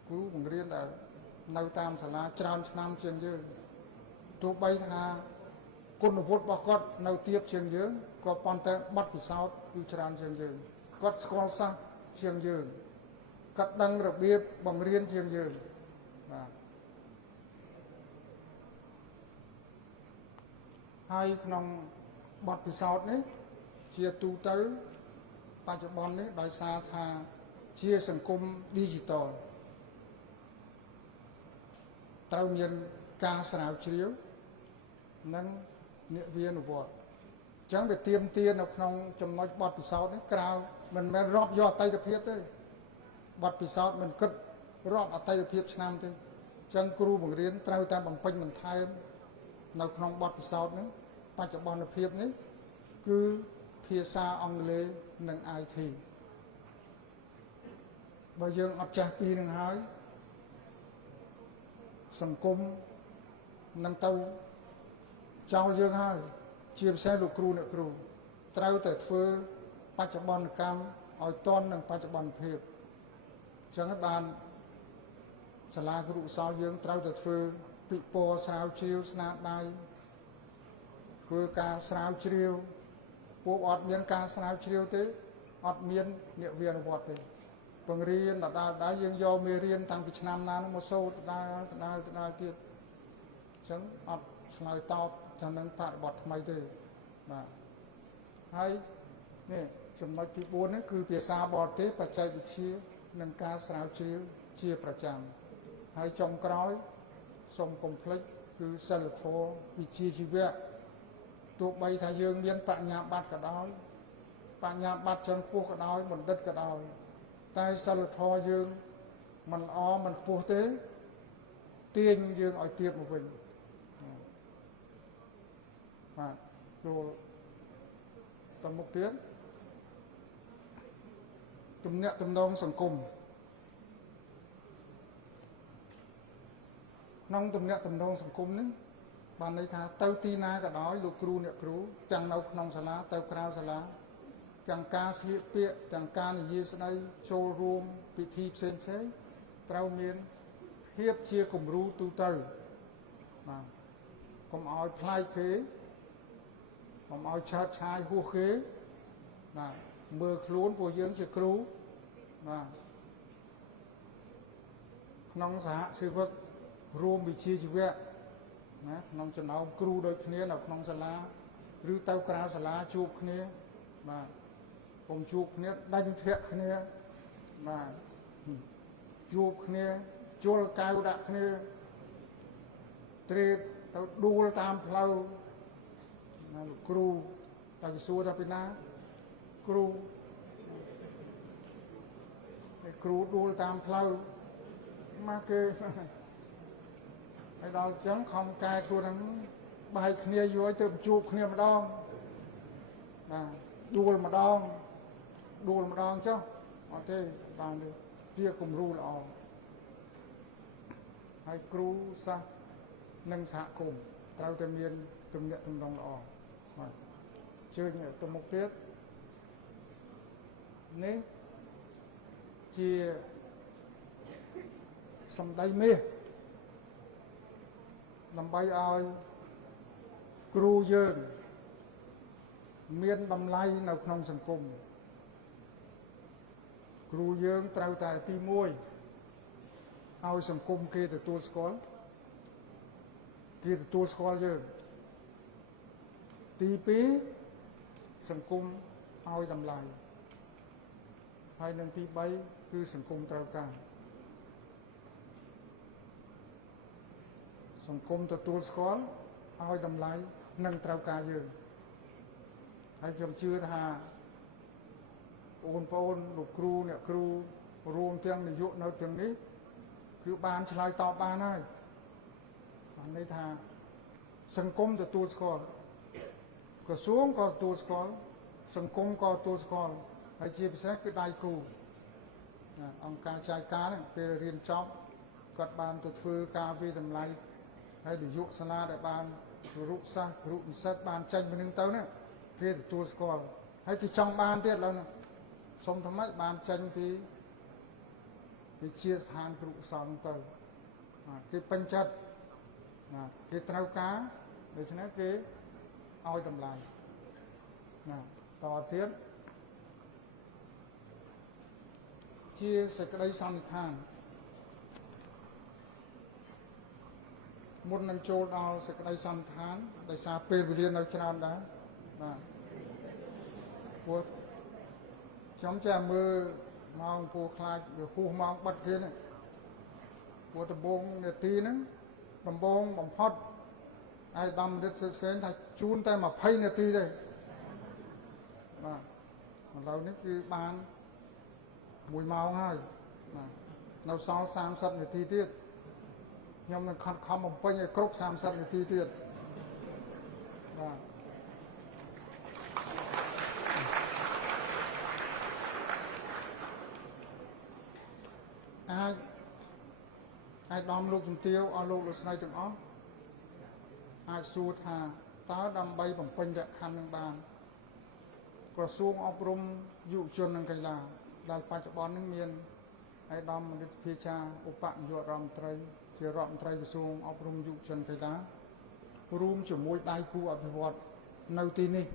គ្រូបង្រៀនដែលនៅតាមសាលាច្រើនឆ្នាំជាងយើងទោះបីថាគុណវុឌ្ឍិរបស់គាត់នៅទាបជាងយើងក៏ប៉ុន្តែបទពិសោធន៍គឺច្រើនជាងយើងគាត់ស្គាល់សាស្ត្រជាងយើងគាត់ដឹងរបៀបបង្រៀនជាងយើងបាទហើយក្នុងបទពិសោធន៍នេះជាទូទៅបច្ចុប្បន្ននេះដោយសារថាជាសង្គម digital ត្រូវមានការស្រាវជ្រាវនិងអ្នកវិនិយោគអញ្ចឹងវាទៀមទានៅក្នុងចំណុចបទពិសោធន៍នេះក្រៅមិនមែនរាប់យកអតីតភាពទេបទពិសោធន៍មិនគិតរាប់អតីតភាពឆ្នាំទេអញ្ចឹងគ្រូបង្រៀនត្រូវតែបំពេញបន្ថែមនៅក្នុងបទពិសោធន៍នេះបច្ចុប្បន្នភាពនេះគឺភាសាអង់គ្លេសនិង IT បើយើងអត់ចេះពីរនឹងហើយសង្គមនឹងទៅចោលយើងហើយជាពិសេសលោកគ្រូអ្នកគ្រូត្រូវតែធ្វើបច្ចុប្បន្នកម្មឲ្យទាន់នឹងបច្ចុប្បន្នភាពអញ្ចឹងបានសាលាគ្រូឧស្សាហ៍យើងត្រូវតែធ្វើពិព័រណ៍ស្រាវជ្រាវស្នាដៃធ្វើការស្រាវជ្រាវពួកអត់មានការស្រាវជ្រាវទេអត់មានអ្នកវិនិយោគទេបង្រៀនដដែលយើងយកមេរៀនតាំងពីឆ្នាំណានោះមកសូត្រដដែលទៀតអញ្ចឹងអត់ឆ្លើយតបទៅនឹងបរិបទថ្មីទេបាទហើយនេះចំណុចទី4នេះគឺភាសាបរទេសបច្ចេកវិទ្យានិងការស្រាវជ្រាវជាប្រចាំហើយចុងក្រោយសូមកុំភ្លេចគឺសិលធម៌វិជ្ជាជីវៈទោះបីថាយើងមានបញ្ញាបត្រក៏ដោយបញ្ញាបត្រចំពោះក៏ដោយបណ្ឌិតក៏ដោយតែសិលធម៌យើងមិនល្អមិនខ្ពស់ទេទាញយើងឲ្យទៀតមកវិញបាទចូលទៅមុខទៀតទំនាក់ទំនងសង្គមក្នុងទំនាក់ទំនងសង្គមនេះបានន័យថាទៅទីណាក៏ដោយលោកគ្រូអ្នកគ្រូទាំងនៅក្នុងសាលាទៅក្រៅសាលាទាំងការស្លៀកពាក់ទាំងការនិយាយស្ដីចូលរួមពិធីផ្សេងត្រូវមានភាពជាគំរូទូទៅបាទកុំឲ្យប្លែកគេកុំឲ្យឆើតឆាយហួសគេបាទមើលខ្លួនពួកយើងជាគ្រូបាទក្នុងសហជីវិករួមវិជ្ជាជីវៈណាក្នុងចំណោមគ្រូដូចគ្នានៅក្នុងសាលាឬទៅក្រៅសាលាជួបគ្នាបាទកុំជួបគ្នាដាច់ធាក់គ្នាបាទជួបគ្នាជល់កៅដាក់គ្នាត្រេកទៅដួលតាមផ្លូវណាលោកគ្រូតែគេសួរថាពីណាគ្រូដួលតាមផ្លូវមកគេហើយដល់ចឹងខំកែខ្លួនហ្នឹងបាយគ្នាយូរទៅជួបគ្នាម្ដងបាទដួលម្ដងចុះអត់ទេបានទេជាគំរូល្អហើយគ្រូសាស្ត្រនិងសហគមន៍ត្រូវតែមានទំនាក់ទំនងល្អបាទជើញទៅមុខទៀតនេះជាសម្ដីមាសដើម្បីឲ្យគ្រូយើងមានតម្លៃនៅក្នុងសង្គមគ្រូយើងត្រូវតែទី1ឲ្យសង្គមគេទទួលស្គាល់យើងទី2សង្គមឲ្យតម្លៃហើយនឹងទី3គឺសង្គមត្រូវការសង្គមទទួលស្គាល់ឲ្យតម្លៃនិងត្រូវការយើងហើយខ្ញុំជឿថាបងប្អូនលោកគ្រូអ្នកគ្រូរួមទាំងនាយកនៅទាំងនេះគឺបានឆ្លើយតបបានហើយបានន័យថាសង្គមទទួលស្គាល់ក្រសួងក៏ទទួលស្គាល់សង្គមក៏ទទួលស្គាល់ហើយជាពិសេសគឺដៃគូអង្គការចែកការពេលរៀនចប់ គាត់បានទៅធ្វើការវិតម្លៃហើយនយោបាយសាលាដែលបានរូបសាស្ត្ររូបនិស្សិតបានចេញពីនឹងទៅនេះគេទទួលស្គាល់ហើយគេចង់បានទៀតឡើយនេះសុំថ្មីបានចេញពីវិជាស្ថានគ្រូសង្ឃទៅគេពេញចិត្តគេត្រូវការដូច្នេះគេឲ្យតម្លៃតទៀតជាសេចក្តីសន្និដ្ឋានមុននឹងចូលដល់សេចក្តីសន្និដ្ឋានដោយសារពេលវេលានៅច្រើនដែរបាទព្រោះខ្ញុំចាំមើលម៉ោងពូខ្លាចវាហួសម៉ោងបិទគេនេះព្រោះដំបងនាទីហ្នឹងដំបងបំផុតហើយដំរិទ្ធផ្សេងថាជូនតែ20នាទីទេបាទឥឡូវនេះគឺបាន1ម៉ោងហើយបាទនៅសល់30នាទីទៀតខ្ញុំនឹងខិតខំបំពេញឲ្យគ្រប់30នាទីទៀតបាទអាចដំលោកជំទាវអស់លោកស្រីទាំងអស់អាចសួរថាតើដើម្បីបំពេញលក្ខខណ្ឌនឹងបានក្រសួងអប់រំយុវជននិងកីឡាដែលបច្ចុប្បន្ននេះមានឯកឧត្តមមន្ត្រីភិជាឧបនាយករដ្ឋមន្ត្រីជារដ្ឋមន្ត្រីក្រសួងអប់រំយុវជនកីឡារួមជាមួយដៃគូអភិវឌ្ឍនៅទីនេះ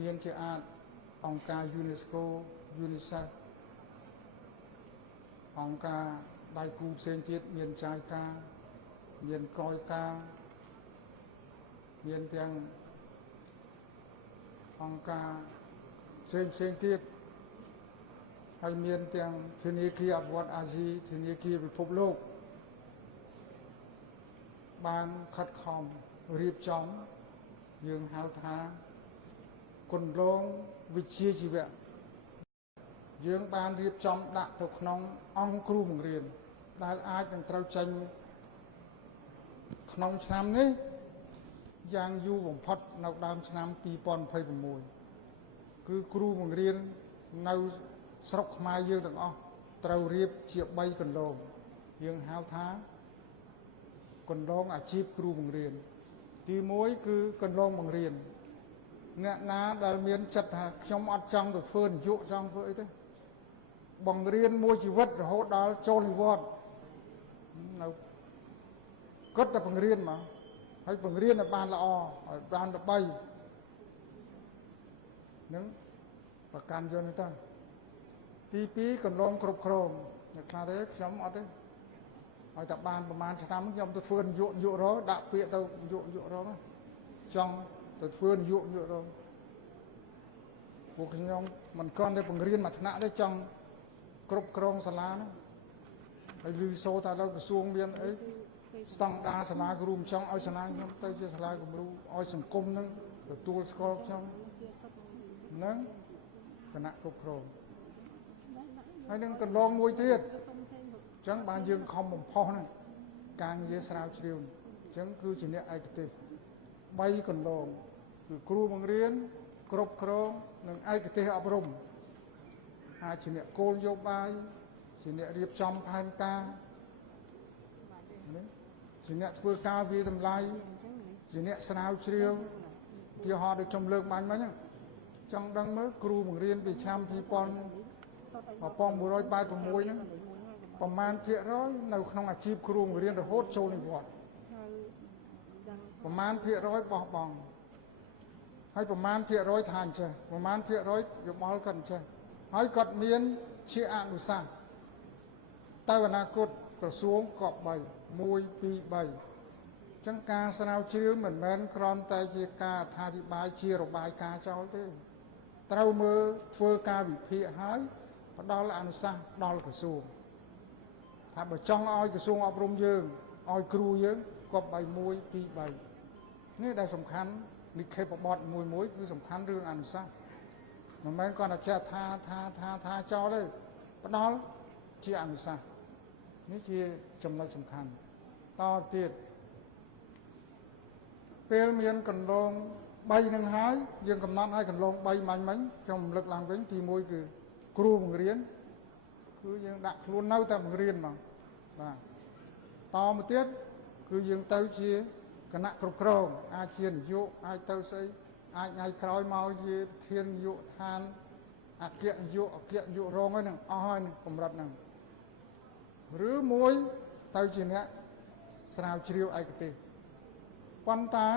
មានជាអាចអង្គការ UNESCO UNICEF អង្គការដៃគូផ្សេងទៀតមានចាយការមានកយការមានទាំងអង្គការផ្សេងទៀតហើយមានទាំងធនាគារអភិវឌ្ឍអាស៊ីធនាគារពិភពលោកបានខិតខំរៀបចំយើងហៅថាគន្លងវិជ្ជាជីវៈយើងបានរៀបចំដាក់ទៅក្នុងអង្គគ្រូបង្រៀនដែលអាចនឹងត្រូវចេញក្នុងឆ្នាំនេះយ៉ាងយូរបំផុតនៅដើមឆ្នាំ2026គឺគ្រូបង្រៀននៅស្រុកខ្មែរយើងទាំងអស់ត្រូវរៀបជា3គន្លងយើងហៅថាគន្លងអាជីពគ្រូបង្រៀនទី1គឺគន្លងបង្រៀនអ្នកណាដែលមានចិត្តថាខ្ញុំអត់ចង់ទៅធ្វើនយោបាយចង់ធ្វើអីទេបង្រៀនមួយជីវិតរហូតដល់ចូលនិវត្តន៍នៅគាត់តែបង្រៀនមកហើយបង្រៀនឲ្យបានល្អឲ្យបានល្បីនឹងប្រកាន់យកនេះទៅទី2កន្លងគ្រប់គ្រងអ្នកខ្លះទេខ្ញុំអត់ទេឲ្យតែបានប្រហែលឆ្នាំខ្ញុំទៅធ្វើនយោបាយរកដាក់ពាក្យទៅនយោបាយរកចង់ទៅធ្វើនយោបាយរកពួកខ្ញុំមិនគ្រាន់តែបង្រៀនមួយថ្នាក់ទេចង់គ្រប់គ្រងសាលាហ្នឹងហើយឮសូរថាលើក្រសួងមានអីស្តង់ដារសាលាគ្រូមិនចង់ឲ្យសាលាខ្ញុំទៅជាសាលាគំរូឲ្យសង្គមហ្នឹងទទួលស្គាល់ខ្ញុំហ្នឹងគណៈគ្រប់គ្រងហើយនឹងកន្លងមួយទៀតអញ្ចឹងបានយើងខំបំផុសហ្នឹងការងារស្រាវជ្រាវអញ្ចឹងគឺជាអ្នកឯកទេស3កន្លងគឺគ្រូបង្រៀនគ្រប់គ្រងនិងឯកទេសអប់រំអាចជាអ្នកគោលនយោបាយជាអ្នករៀបចំផែនការជាអ្នកធ្វើការវិតម្លៃជាអ្នកស្រាវជ្រាវឧទាហរណ៍ដូចខ្ញុំលើកបាញ់មិញចង់ដឹងមើលគ្រូបង្រៀនពីឆ្នាំ1986ហ្នឹងប្រមាណភាគរយនៅក្នុងអាជីពគ្រូបង្រៀនរហូតចូលនិវត្តន៍ប្រមាណភាគរយបោះបង់ហើយប្រមាណភាគរយថាអញ្ចេះប្រមាណភាគរយយោបល់គាត់អញ្ចេះហើយគាត់មានជាអនុសាសន៍ទៅអនាគតក្រសួងក៏3 1 2 3អញ្ចឹងការស្រាវជ្រាវមិនមែនគ្រាន់តែជាការអត្ថាធិប្បាយជារបាយការណ៍ចោលទេត្រូវមើលធ្វើការវិភាគហើយផ្ដល់អនុសាសន៍ដល់ក្រសួងថាបើចង់ឲ្យក្រសួងអប់រំយើងឲ្យគ្រូយើងក៏3 1 2 3នេះដែលសំខាន់និក្ខេបបទមួយគឺសំខាន់រឿងអនុសាសន៍មិនមែនគាត់តែចេះថាចោលទេផ្ដល់ជាអនុសាសន៍នេះជាចំណុចសំខាន់តទៀតពេលមានកន្លង3នឹងហើយយើងកំណត់ឲ្យកន្លង3មិញខ្ញុំរំលឹកឡើងវិញទី1គឺគ្រូបង្រៀនគឺយើងដាក់ខ្លួននៅតែបង្រៀនមកបាទ តមកទៀតគឺយើងទៅជាគណៈគ្រប់គ្រងអាចជានាយកអាចទៅស្អីអាចថ្ងៃក្រោយមកជាប្រធាននាយកដ្ឋានអគ្គនាយករងហ្នឹងអស់ហើយនឹងកម្រិតហ្នឹងឬមួយទៅជាអ្នកស្រាវជ្រាវឯកទេសប៉ុន្តែ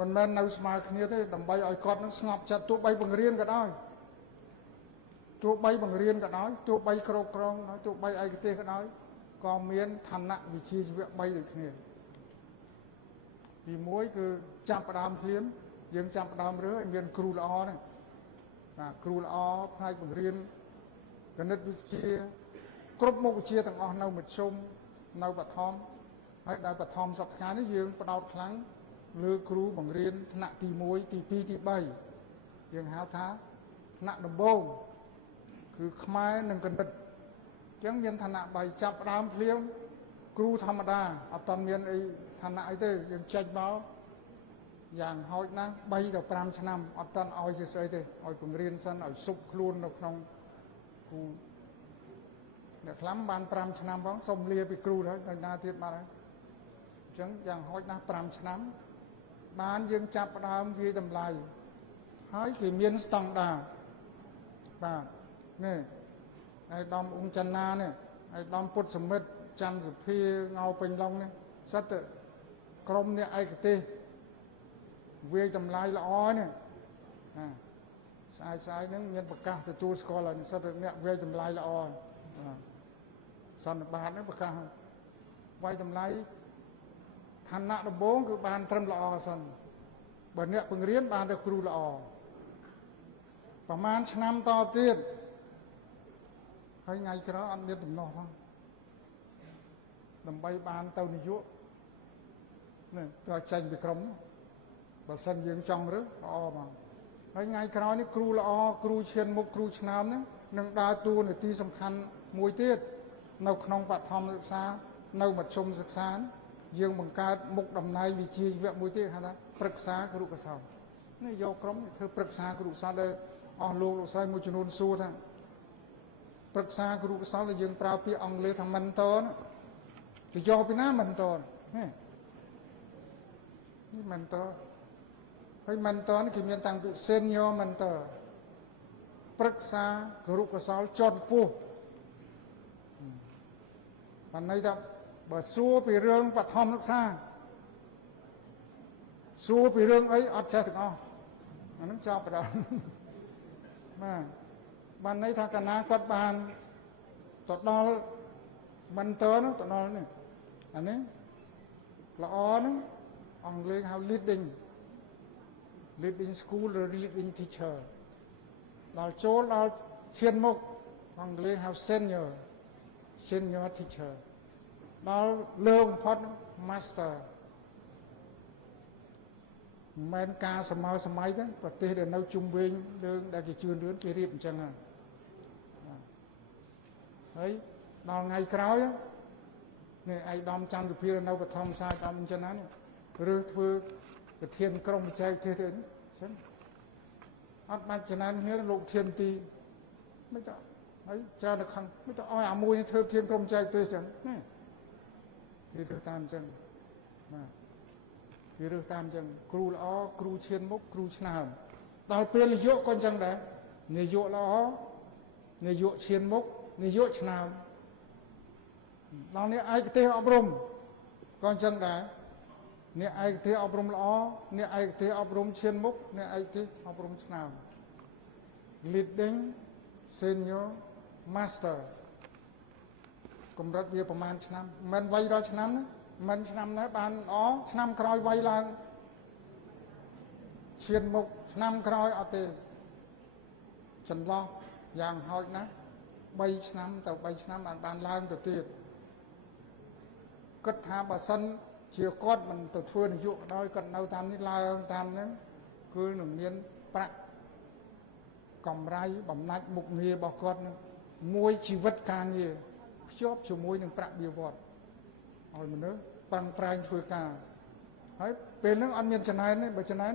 មិនមែននៅស្មើគ្នាទេដើម្បីឲ្យគាត់នឹងស្ងប់ចិត្តទោះបីបង្រៀនក៏ដោយទោះបីបង្រៀនក៏ដោយទោះបីគ្រប់គ្រងទោះបីឯកទេសក៏ដោយក៏មានឋានៈវិជ្ជាជីវៈ3ដូចគ្នាទី1គឺចាប់ផ្ដើមភ្លាមយើងចាប់ផ្ដើមរឿងឲ្យមានគ្រូល្អហ្នឹងបាទគ្រូល្អផ្នែកបង្រៀនគណិតវិទ្យាគ្រប់មុខវិជ្ជាទាំងអស់នៅមធ្យមនៅបឋមហើយដល់បឋមសប្តាហ៍នេះយើងផ្ដោតខ្លាំងលើគ្រូបង្រៀនថ្នាក់ទី1ទី2ទី3យើងហៅថាថ្នាក់ដំបូងគឺខ្មែរនិងគណិតអញ្ចឹងមានឋានៈ3ចាប់ផ្ដើមភ្លាមគ្រូធម្មតាអត់តមានអីឋានៈអីទេយើងចេញមកយ៉ាងហោចណាស់3ទៅ5ឆ្នាំអត់តន់ឲ្យជាស្អីទេឲ្យបង្រៀនសិនឲ្យសុបខ្លួននៅក្នុងគ្រូអ្នកខ្លះបាន5ឆ្នាំផងសុំលាពីគ្រូហើយទៅណាទៀតបាត់ហើយអញ្ចឹងយ៉ាងហោចណាស់5ឆ្នាំបានយើងចាប់ផ្ដើមវាតម្លៃហើយគេមានស្តង់ដារបាទនេះឯកឧត្តមអង្គចន្ទណានេះឯកឧត្តមពុទ្ធសមិទ្ធច័ន្ទសុភាងៅពេញឡុងនេះសិតទៅក្រុមអ្នកឯកទេសវាតម្លៃល្អនេះស្អាតហ្នឹងមានប្រកាសទទួលស្គាល់ហើយសិតទៅអ្នកវាតម្លៃល្អសន្និបាតហ្នឹងប្រកាសវាយតម្លៃឋានៈដំបូងគឺបានត្រឹមល្អសិនបើអ្នកបង្រៀនបានតែគ្រូល្អប្រហែលឆ្នាំតទៀតហើយថ្ងៃក្រោយអត់មានដំណោះផងដើម្បីបានទៅនាយកនេះទៅចេញពីក្រុមបើសិនយើងចង់រឹសល្អមកហើយថ្ងៃក្រោយនេះគ្រូល្អគ្រូឈានមុខគ្រូឆ្នើមហ្នឹងនឹងដើរតួនាទីសំខាន់មួយទៀតនៅក្នុងបឋមសិក្សានៅមធ្យមសិក្សាយើងបង្កើតមុខតំណែងវិជ្ជាជីវៈមួយទៀតហៅថាប្រឹក្សាគ្រូកសោនេះយកក្រុមធ្វើប្រឹក្សាគ្រូកសោដែលអស់លោកស្រីមួយចំនួនសួរថាប្រឹក្សាគ្រូកសោដែលយើងប្រើពាក្យអង់គ្លេសថា mentor ទៅយកពីណា mentor នេះ mentor ហើយ mentor នេះគេមានតាំងពី senior mentor ប្រឹក្សាគ្រូកសោជាន់ខ្ពស់បានន័យថាបើសួរពីរឿងបឋមសិក្សាសួរពីរឿងអីអត់ចេះទាំងអស់អានឹងចប់បណ្ដោយបាទបានន័យថាកាលណាគាត់បានទៅដល់ mentor នោះទៅដល់នេះអានេះល្អហ្នឹងអង់គ្លេសហៅ leading school ឬ leading teacher ដល់ចូលដល់ឈានមុខអង់គ្លេសហៅ senior teacher ដល់លើបំផុត master មិនមែនការសម័យទេប្រទេសដែលនៅជុំវិញរឿងដែលគេជឿនរឿនគេរៀបអញ្ចឹងហើយដល់ថ្ងៃក្រោយនេះឯកឧត្តមច័ន្ទសុភានៅបឋមសាស្ត្រអញ្ចឹងណានេះឬធ្វើប្រធានក្រុមបច្ចេកទេសទៅអញ្ចឹងអត់បាច់ចំណានគ្នាលោកធានទីមិនទៅហើយច្រើនទៅខាងមិនទៅឲ្យអាមួយនេះធ្វើប្រធានក្រុមបច្ចេកទេសអញ្ចឹងនេះគេធ្វើតាមអញ្ចឹងបាទគេរើសតាមអញ្ចឹងគ្រូល្អគ្រូឈានមុខគ្រូឆ្នើមដល់ពេលនាយកក៏អញ្ចឹងដែរនាយកល្អនាយកឈានមុខនាយកឆ្នើមដល់នេះឯកទេសអប់រំក៏អញ្ចឹងដែរអ្នកឯកទេសអប់រំល្អអ្នកឯកទេសអប់រំឈានមុខអ្នកឯកទេសអប់រំឆ្នើម leading senior master កម្រិតវាប្រហែលឆ្នាំមិនវ័យដល់ឆ្នាំណាមិនឆ្នាំណាបានល្អឆ្នាំក្រោយវ័យឡើងឈានមុខឆ្នាំក្រោយអត់ទេចន្លោះយ៉ាងហោចណាស់3ឆ្នាំទៅ3ឆ្នាំបានឡើងទៅទៀតគិតថាបើសិនជាគាត់មិនទៅធ្វើនយោបាយគាត់នៅតាមនេះឡើងតាមហ្នឹងគឺនឹងមានប្រាក់កម្រៃបំណាច់មុខងាររបស់គាត់នឹងមួយជីវិតការងារភ្ជាប់ជាមួយនឹងប្រាក់បៀវត្សឲ្យមនុស្សប្រឹងប្រែងធ្វើការហើយពេលហ្នឹងអត់មានចំណែនទេបើចំណែន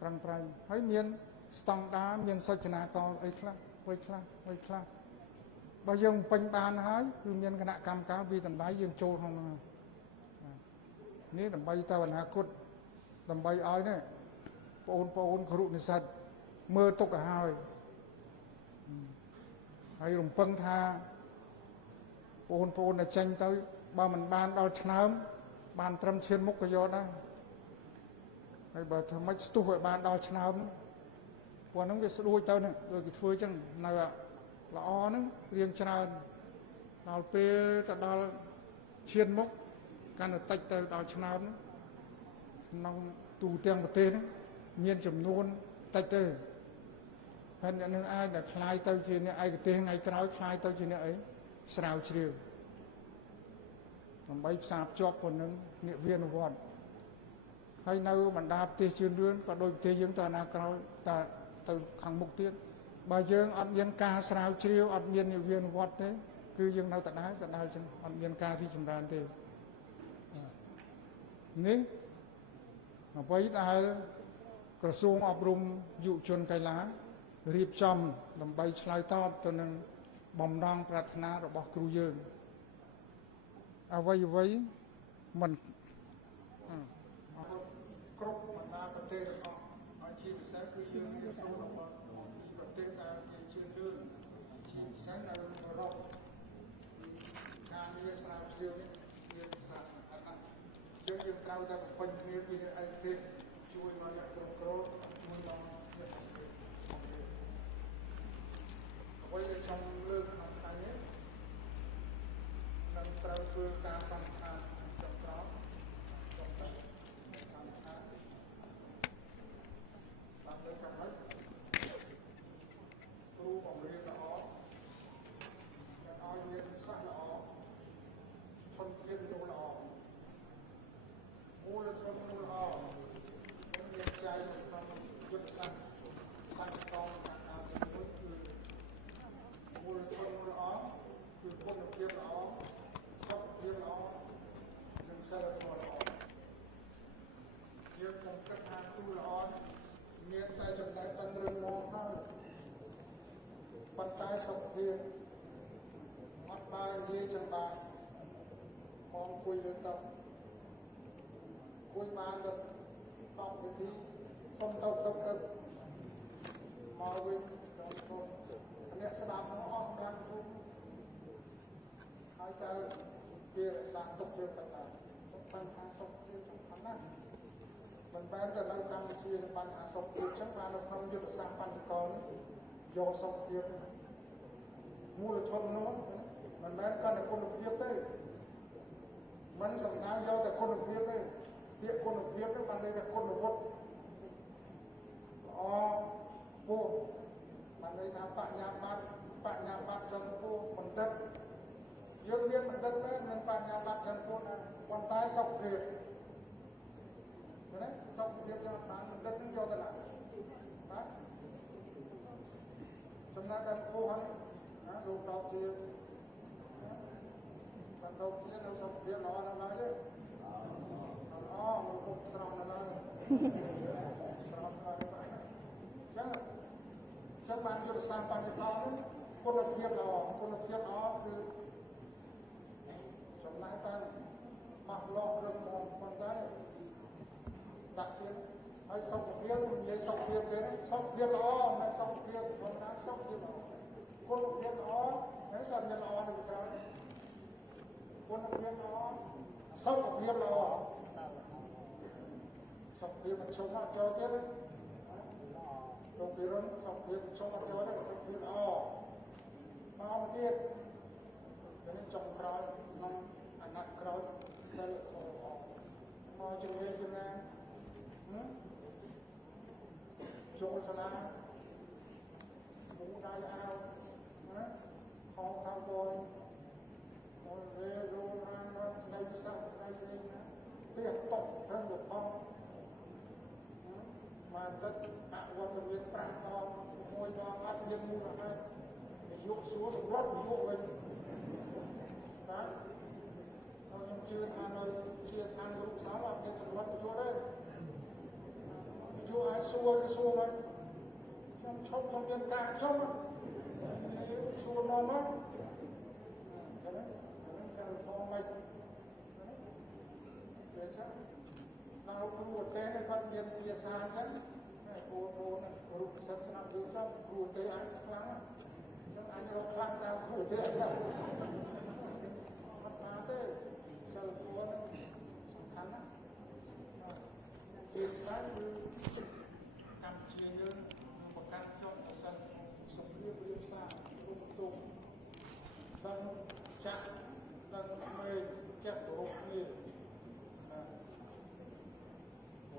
ប្រឹងប្រែងហើយមានស្តង់ដារមានសុចនាករអីខ្លះអ្វីខ្លះ បើយើងពេញបានហើយគឺមានគណៈកម្មការវិតម្លៃយើងចូលក្នុងហ្នឹងនេះដើម្បីទៅអនាគតដើម្បីឲ្យនេះបងប្អូនគ្រូនិស្សិតមើលទុកឲ្យហើយរំពឹងថាបងប្អូនដែលចេញទៅបើមិនបានដល់ឆ្នាំបានត្រឹមឈានមុខក៏យកដែរហើយបើធ្វើម៉េចស្ទុះឲ្យបានដល់ឆ្នាំព្រោះហ្នឹងវាស្ដួយទៅហ្នឹងដូចគេធ្វើអញ្ចឹងនៅល្អហ្នឹងរៀងច្រើនដល់ពេលទៅដល់ឈានមុខកាន់តែតិចទៅដល់ឆ្នាំក្នុងទូទាំងប្រទេសហ្នឹងមានចំនួនតិចទៅហើយអ្នកនឹងអាចតែคลายទៅជាអ្នកឯកទេសថ្ងៃក្រោយคลายទៅជាអ្នកអីស្រាវជ្រាវដើម្បីផ្សារភ្ជាប់ទៅនឹងអ្នកវិនិវត្តហើយនៅបណ្ដាប្រទេសជឿនលឿនក៏ដូចប្រទេសយើងទៅអនាគតទៅខាងមុខទៀតបើយើងអត់មានការស្រាវជ្រាវអត់មានអ្នកវិនិវត្តទេគឺយើងនៅដដែលចឹងអត់មានការរីកចម្រើនទេនេះអ្វីដែលក្រសួងអប់រំយុវជនកីឡារៀបចំដើម្បីឆ្លើយតបទៅនឹងបំណងប្រាថ្នារបស់គ្រូយើងអ្វីមិនគ្រប់បណ្ដាប្រទេសទាំងអស់ហើយជាពិសេសគឺយើងរៀបសូមរបស់ប្រទេសដែលគេជឿនលឿនជាពិសេសនៅអឺរ៉ុបការងារស្រាវជ្រាវនេះមានសារៈសំខាន់ណាស់យើងត្រូវតែបំពេញគ្នាពីឯកទេសជួយមកអ្នកគ្រប់គ្រងជួយដល់អ្វីដែលចង់លើកក្នុងថ្ងៃនេះនឹងត្រូវធ្វើការសន្និដ្ឋានចុងក្រោយចុងទៅសន្និដ្ឋានតាមលើខាងលើគ្រូបង្រៀនល្អអ្នកឲ្យមានសិស្សល្អធនធានមនុស្សល្អមូលដ្ឋានមនុស្សល្អមានចែកក្នុងយុទ្ធសាស្ត្របាញ់កងការតាមមួយគឺមូលដ្ឋានមនុស្សល្អគឺគុណភាពល្អសុខភាពល្អនិងសិលធម៌ល្អយើងខ្ញុំគិតថាគ្រូល្អមានតែចំណែកប៉ុណ្្នឹងមកហើយប៉ុន្តែសុខភាពអត់បាននិយាយចឹងបានមកអង្គុយលើតុគួយបានទៅ10នាទីសុំទៅមកវិញដល់គ្រូអ្នកស្ដាប់នឹងអស់បានគ្រូហើយតើវារក្សាទុកយើងទៅបានបញ្ហាសុខភាពសំខាន់ណាស់មិនមែនតែនៅកម្ពុជាបញ្ហាសុខភាពចឹងបាននៅក្នុងយុទ្ធសាស្ត្របញ្ចកលយកសុខភាពមូលធននោះមិនមែនគាត់តែគុណភាពទេមិនសំដៅយកតែគុណភាពទេពាក្យគុណភាពនោះបានន័យថាគុណវុឌ្ឍល្អពោះបានន័យថាបញ្ញាបត្រចំពោះបណ្ឌិតយើងមានបណ្ឌិតទេមិនបញ្ញាបត្រចំពោះណាប៉ុន្តែសុខភាពណាសុខភាពយកបានបណ្ឌិតនឹងយកទៅណាបាទចំណែកដល់ពោះហើយណាលោកដកជាបានដកជានៅសុខភាពល្អណាស់ឡើយទេល្អមកពុកស្រង់ណាស់ឡើយស្រង់ហើយបាទចឹងបានយុទ្ធសាស្ត្របញ្ចកលនេះគុណភាពល្អគឺចំណែកតែបោះលោករឹងមកប៉ុន្តែដាក់ទៀតហើយសុខភាពនិយាយសុខភាពទេសុខភាពល្អមិនសុខភាពធម្មតាសុខភាពល្អគុណភាពល្អហើយសាមានល្អនៅក្រៅគុណភាពល្អសុខភាពល្អសុខភាពមិនឈប់អត់ចូលទៀតទៅពីរំសុខភាពឈប់អត់ចូលទេសុខភាពល្អមកទៀតនេះចុងក្រោយក្នុងអាណត្តិក្រោយសិលធម៌មកជំនាញចូលសាលាមូដៃអាវណាខោខៅបយមករេរោរានរកស្ដីស័ក្តិស្ដីនេះណាផ្ទះតប់ទៅលោកផងមកទឹកអវត្តមាន5ដង6ដងអត់មានមូលហេតុយុសួរសម្រាប់យុវិញណាខ្ញុំជឿថានៅជាស្ថានរូបសាលអត់មានសម្រាប់យុទេយុអាចសួរវិញខ្ញុំឈប់ខ្ញុំមានការខ្ញុំសួរមក សិលធម៌មិនទេចឹងដល់គ្រូទេគាត់មានភាសាចឹងគ្រូរូបសិស្សស្នាប់យូរទៅគ្រូទេអាចខ្លាំងចឹងអាចរកខ្លាំងតាមគ្រូទេអត់ថាទេសិលធម៌នឹងសំខាន់ណាស់ជាផ្សេងគឺកម្ពុជាយើងប្រកាសចុះសិលសុភាពរៀបសាររូបទុំដល់ចាក់ដល់មេចាក់រូបនេះ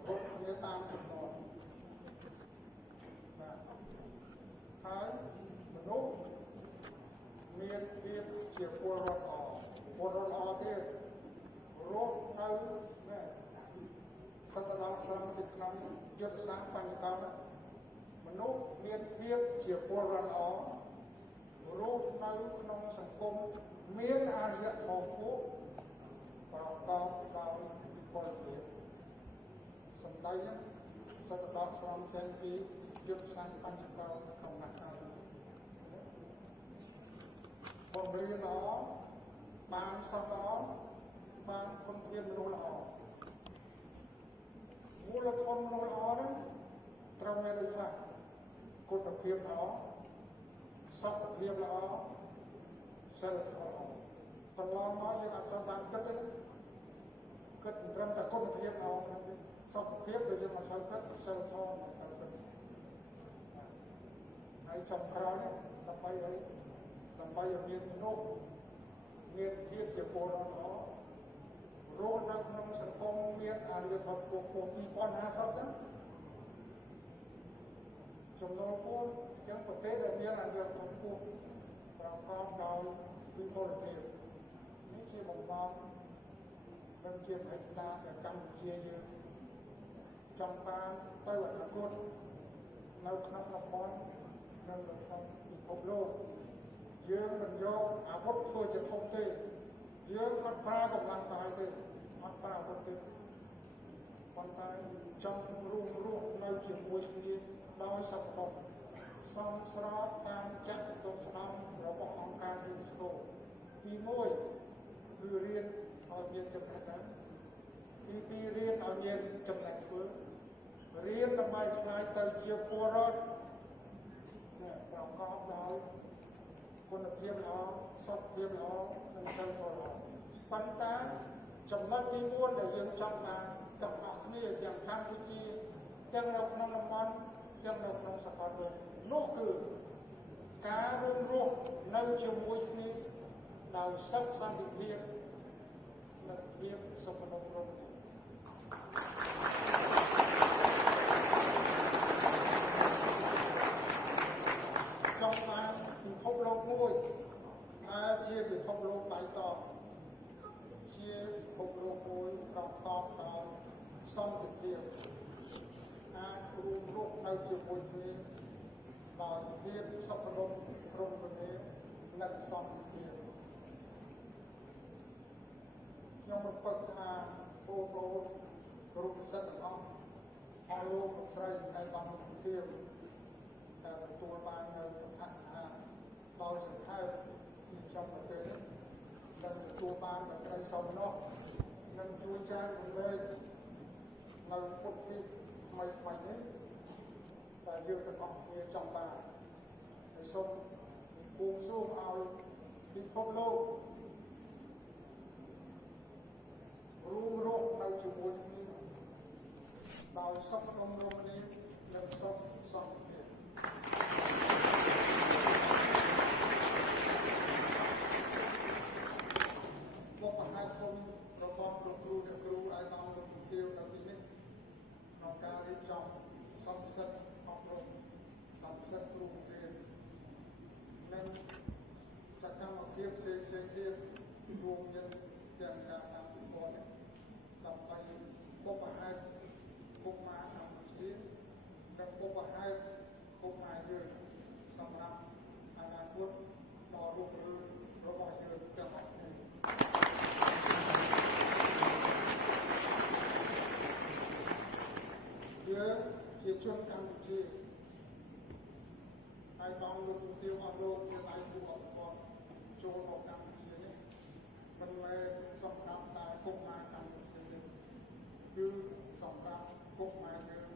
រូបគ្នាតាមចំណងហើយមនុស្សមានភាពជាពលរដ្ឋល្អពលរដ្ឋល្អទៀតរស់នៅខិតដល់ស្រមពីក្នុងយុទ្ធសាស្ត្របញ្ញកម្មមនុស្សមានភាពជាពលរដ្ឋល្អរស់នៅក្នុងសង្គមមានអារ្យធម៌ខ្ពស់ប្រកបដោយពលភាពសម្ដីសត្វដកស្រង់ចេញពីយុទ្ធសាស្ត្របញ្ញកម្មក្នុងណាស់ហើយបំរៀនល្អបានសិស្សល្អបានធនធានមនុស្សល្អមូលធនមនុស្សល្អហ្នឹងត្រូវមានដូចខ្លះគុណភាពល្អសុខភាពល្អសិលធម៌ល្អបន្លំមកយើងអត់សូវបានគិតទេគិតត្រឹមតែគុណភាពល្អហ្នឹងទេសុខភាពដែលយើងមិនសូវគិតសិលធម៌មិនសូវគិតហើយចុងក្រោយដើម្បីឲ្យមានមនុស្សមានភាពជាពលរដ្ឋល្អរស់នៅក្នុងសង្គមមានអារ្យធម៌ពូ2050ហ្នឹងចំណូលពូចឹងប្រទេសដែលមានអារ្យធម៌ពូប្រកបដោយវិបុលភាពនេះជាបំណងនិងជាបេក្ខតាដែលកម្ពុជាយើងចង់បានទៅអនាគតនៅក្នុងតំបន់និងនៅក្នុងពិភពលោកយើងមិនយកអាវុធធ្វើជាធំទេយើងអត់ប្រើកម្លាំងកាយទេអត់ប្រើអាវុធទេប៉ុន្តែចង់រួមរស់នៅជាមួយគ្នាដោយសប្បុរសសមស្របតាមចាត់ទុកស្ដំរបស់អង្គការយូណេស្កូទី1គឺរៀនឲ្យមានចំណេះដឹងទី2រៀនឲ្យមានចំណេះធ្វើរៀនដើម្បីខ្លាយទៅជាពលរដ្ឋប្រកបដោយគុណភាពល្អសុខភាពល្អនិងសិលធម៌ល្អប៉ុន្តែចំណុចទី4ដែលយើងចង់បានទាំងអស់គ្នាទាំងកម្ពុជាទាំងនៅក្នុងតំបន់ទាំងនៅក្នុងសកលលោកនោះគឺការរួមរស់នៅជាមួយគ្នាដោយសុខសន្តិភាពនិងភាពសុខដុមរមនាចង់បានពិភពលោកមួយដែលជាពិភពលោកបៃតងជាពិភពលោកមួយប្រកបដោយសន្តិភាពអាចរួមរស់នៅជាមួយគ្នាដោយភាពសុខដុមរមនានិងសន្តិភាពខ្ញុំរំពឹងថាហ្វូតូរូបសិទ្ធិទាំងអស់អស់លោកស្រីហើយបានជំរាបតែទទួលបាននៅឋានៈដោយសង្ខេបពីចំប្រទេសនិងទទួលបានតែក្តីសោមនស្សនិងជួយចែករំលែកនៅពុទ្ធិថ្មីនេះដែលយើងទាំងអស់គ្នាចង់បានហើយសូមបួងសួងឲ្យពិភពលោករួមរស់នៅជាមួយគ្នាដោយសុខដុមរមនានិងសុខសន្តិភាពបុព្វហេតុធំរបស់លោកគ្រូអ្នកគ្រូឲ្យបានលោកជំទាវនៅទីនេះក្នុងការរៀបចំសន្និសីទអប់រំសន្និសីទគ្រូបង្រៀននិងសកម្មភាពផ្សេងទៀតរួមមានទាំងការតាមពិព័រណ៍ដើម្បីបុព្វហេតុពុកម៉ែកម្ពុជានិងបុព្វហេតុពុកម៉ែយើងសម្រាប់អនាគតដ៏រុងរឿងរបស់យើងទាំងអស់គ្នាយើងជាជនកម្ពុជាហើយបងលោកជំទាវអស់លោកជាដៃគូអភិវឌ្ឍចូលមកកម្ពុជានេះ មិនមែនសម្រាប់តែគុកម៉ែកម្ពុជាទេគឺសម្រាប់គុកម៉ែយើង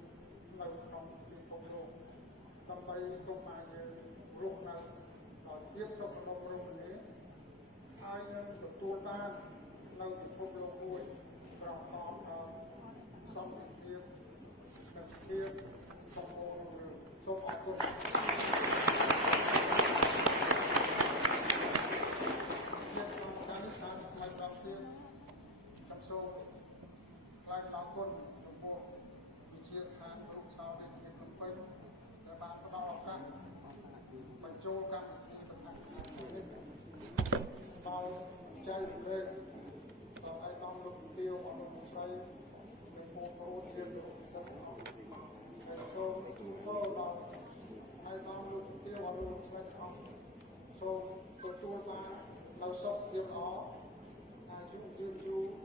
នៅក្នុងពិភពលោកដើម្បីគុកម៉ែយើងរស់នៅដោយភាពសុខដុមរមនាហើយនឹងទទួលបាននៅពិភពលោកមួយប្រកបដោយសន្តិភាពនិងភាពសម្បូររុងរឿងសូមអរគុណសូមថ្លែងអំណរគុណចំពោះវិជាស្ថានរូបសោរាជធានីភ្នំពេញដែលបានផ្ដល់ឱកាសបញ្ចូលកម្មវិធីបន្ថែមនេះដល់ចែករំលែកដល់ឯកឧត្តមលោកទាវអនុស្រីនិងបងប្អូនជាលោកសិស្សដែលសូមជួបពរដល់ឯកឧត្តមលោកទាវអនុស្រីអង្គសូមទទួលបាននូវសុខភាពល្អអាយុយឺនយូរ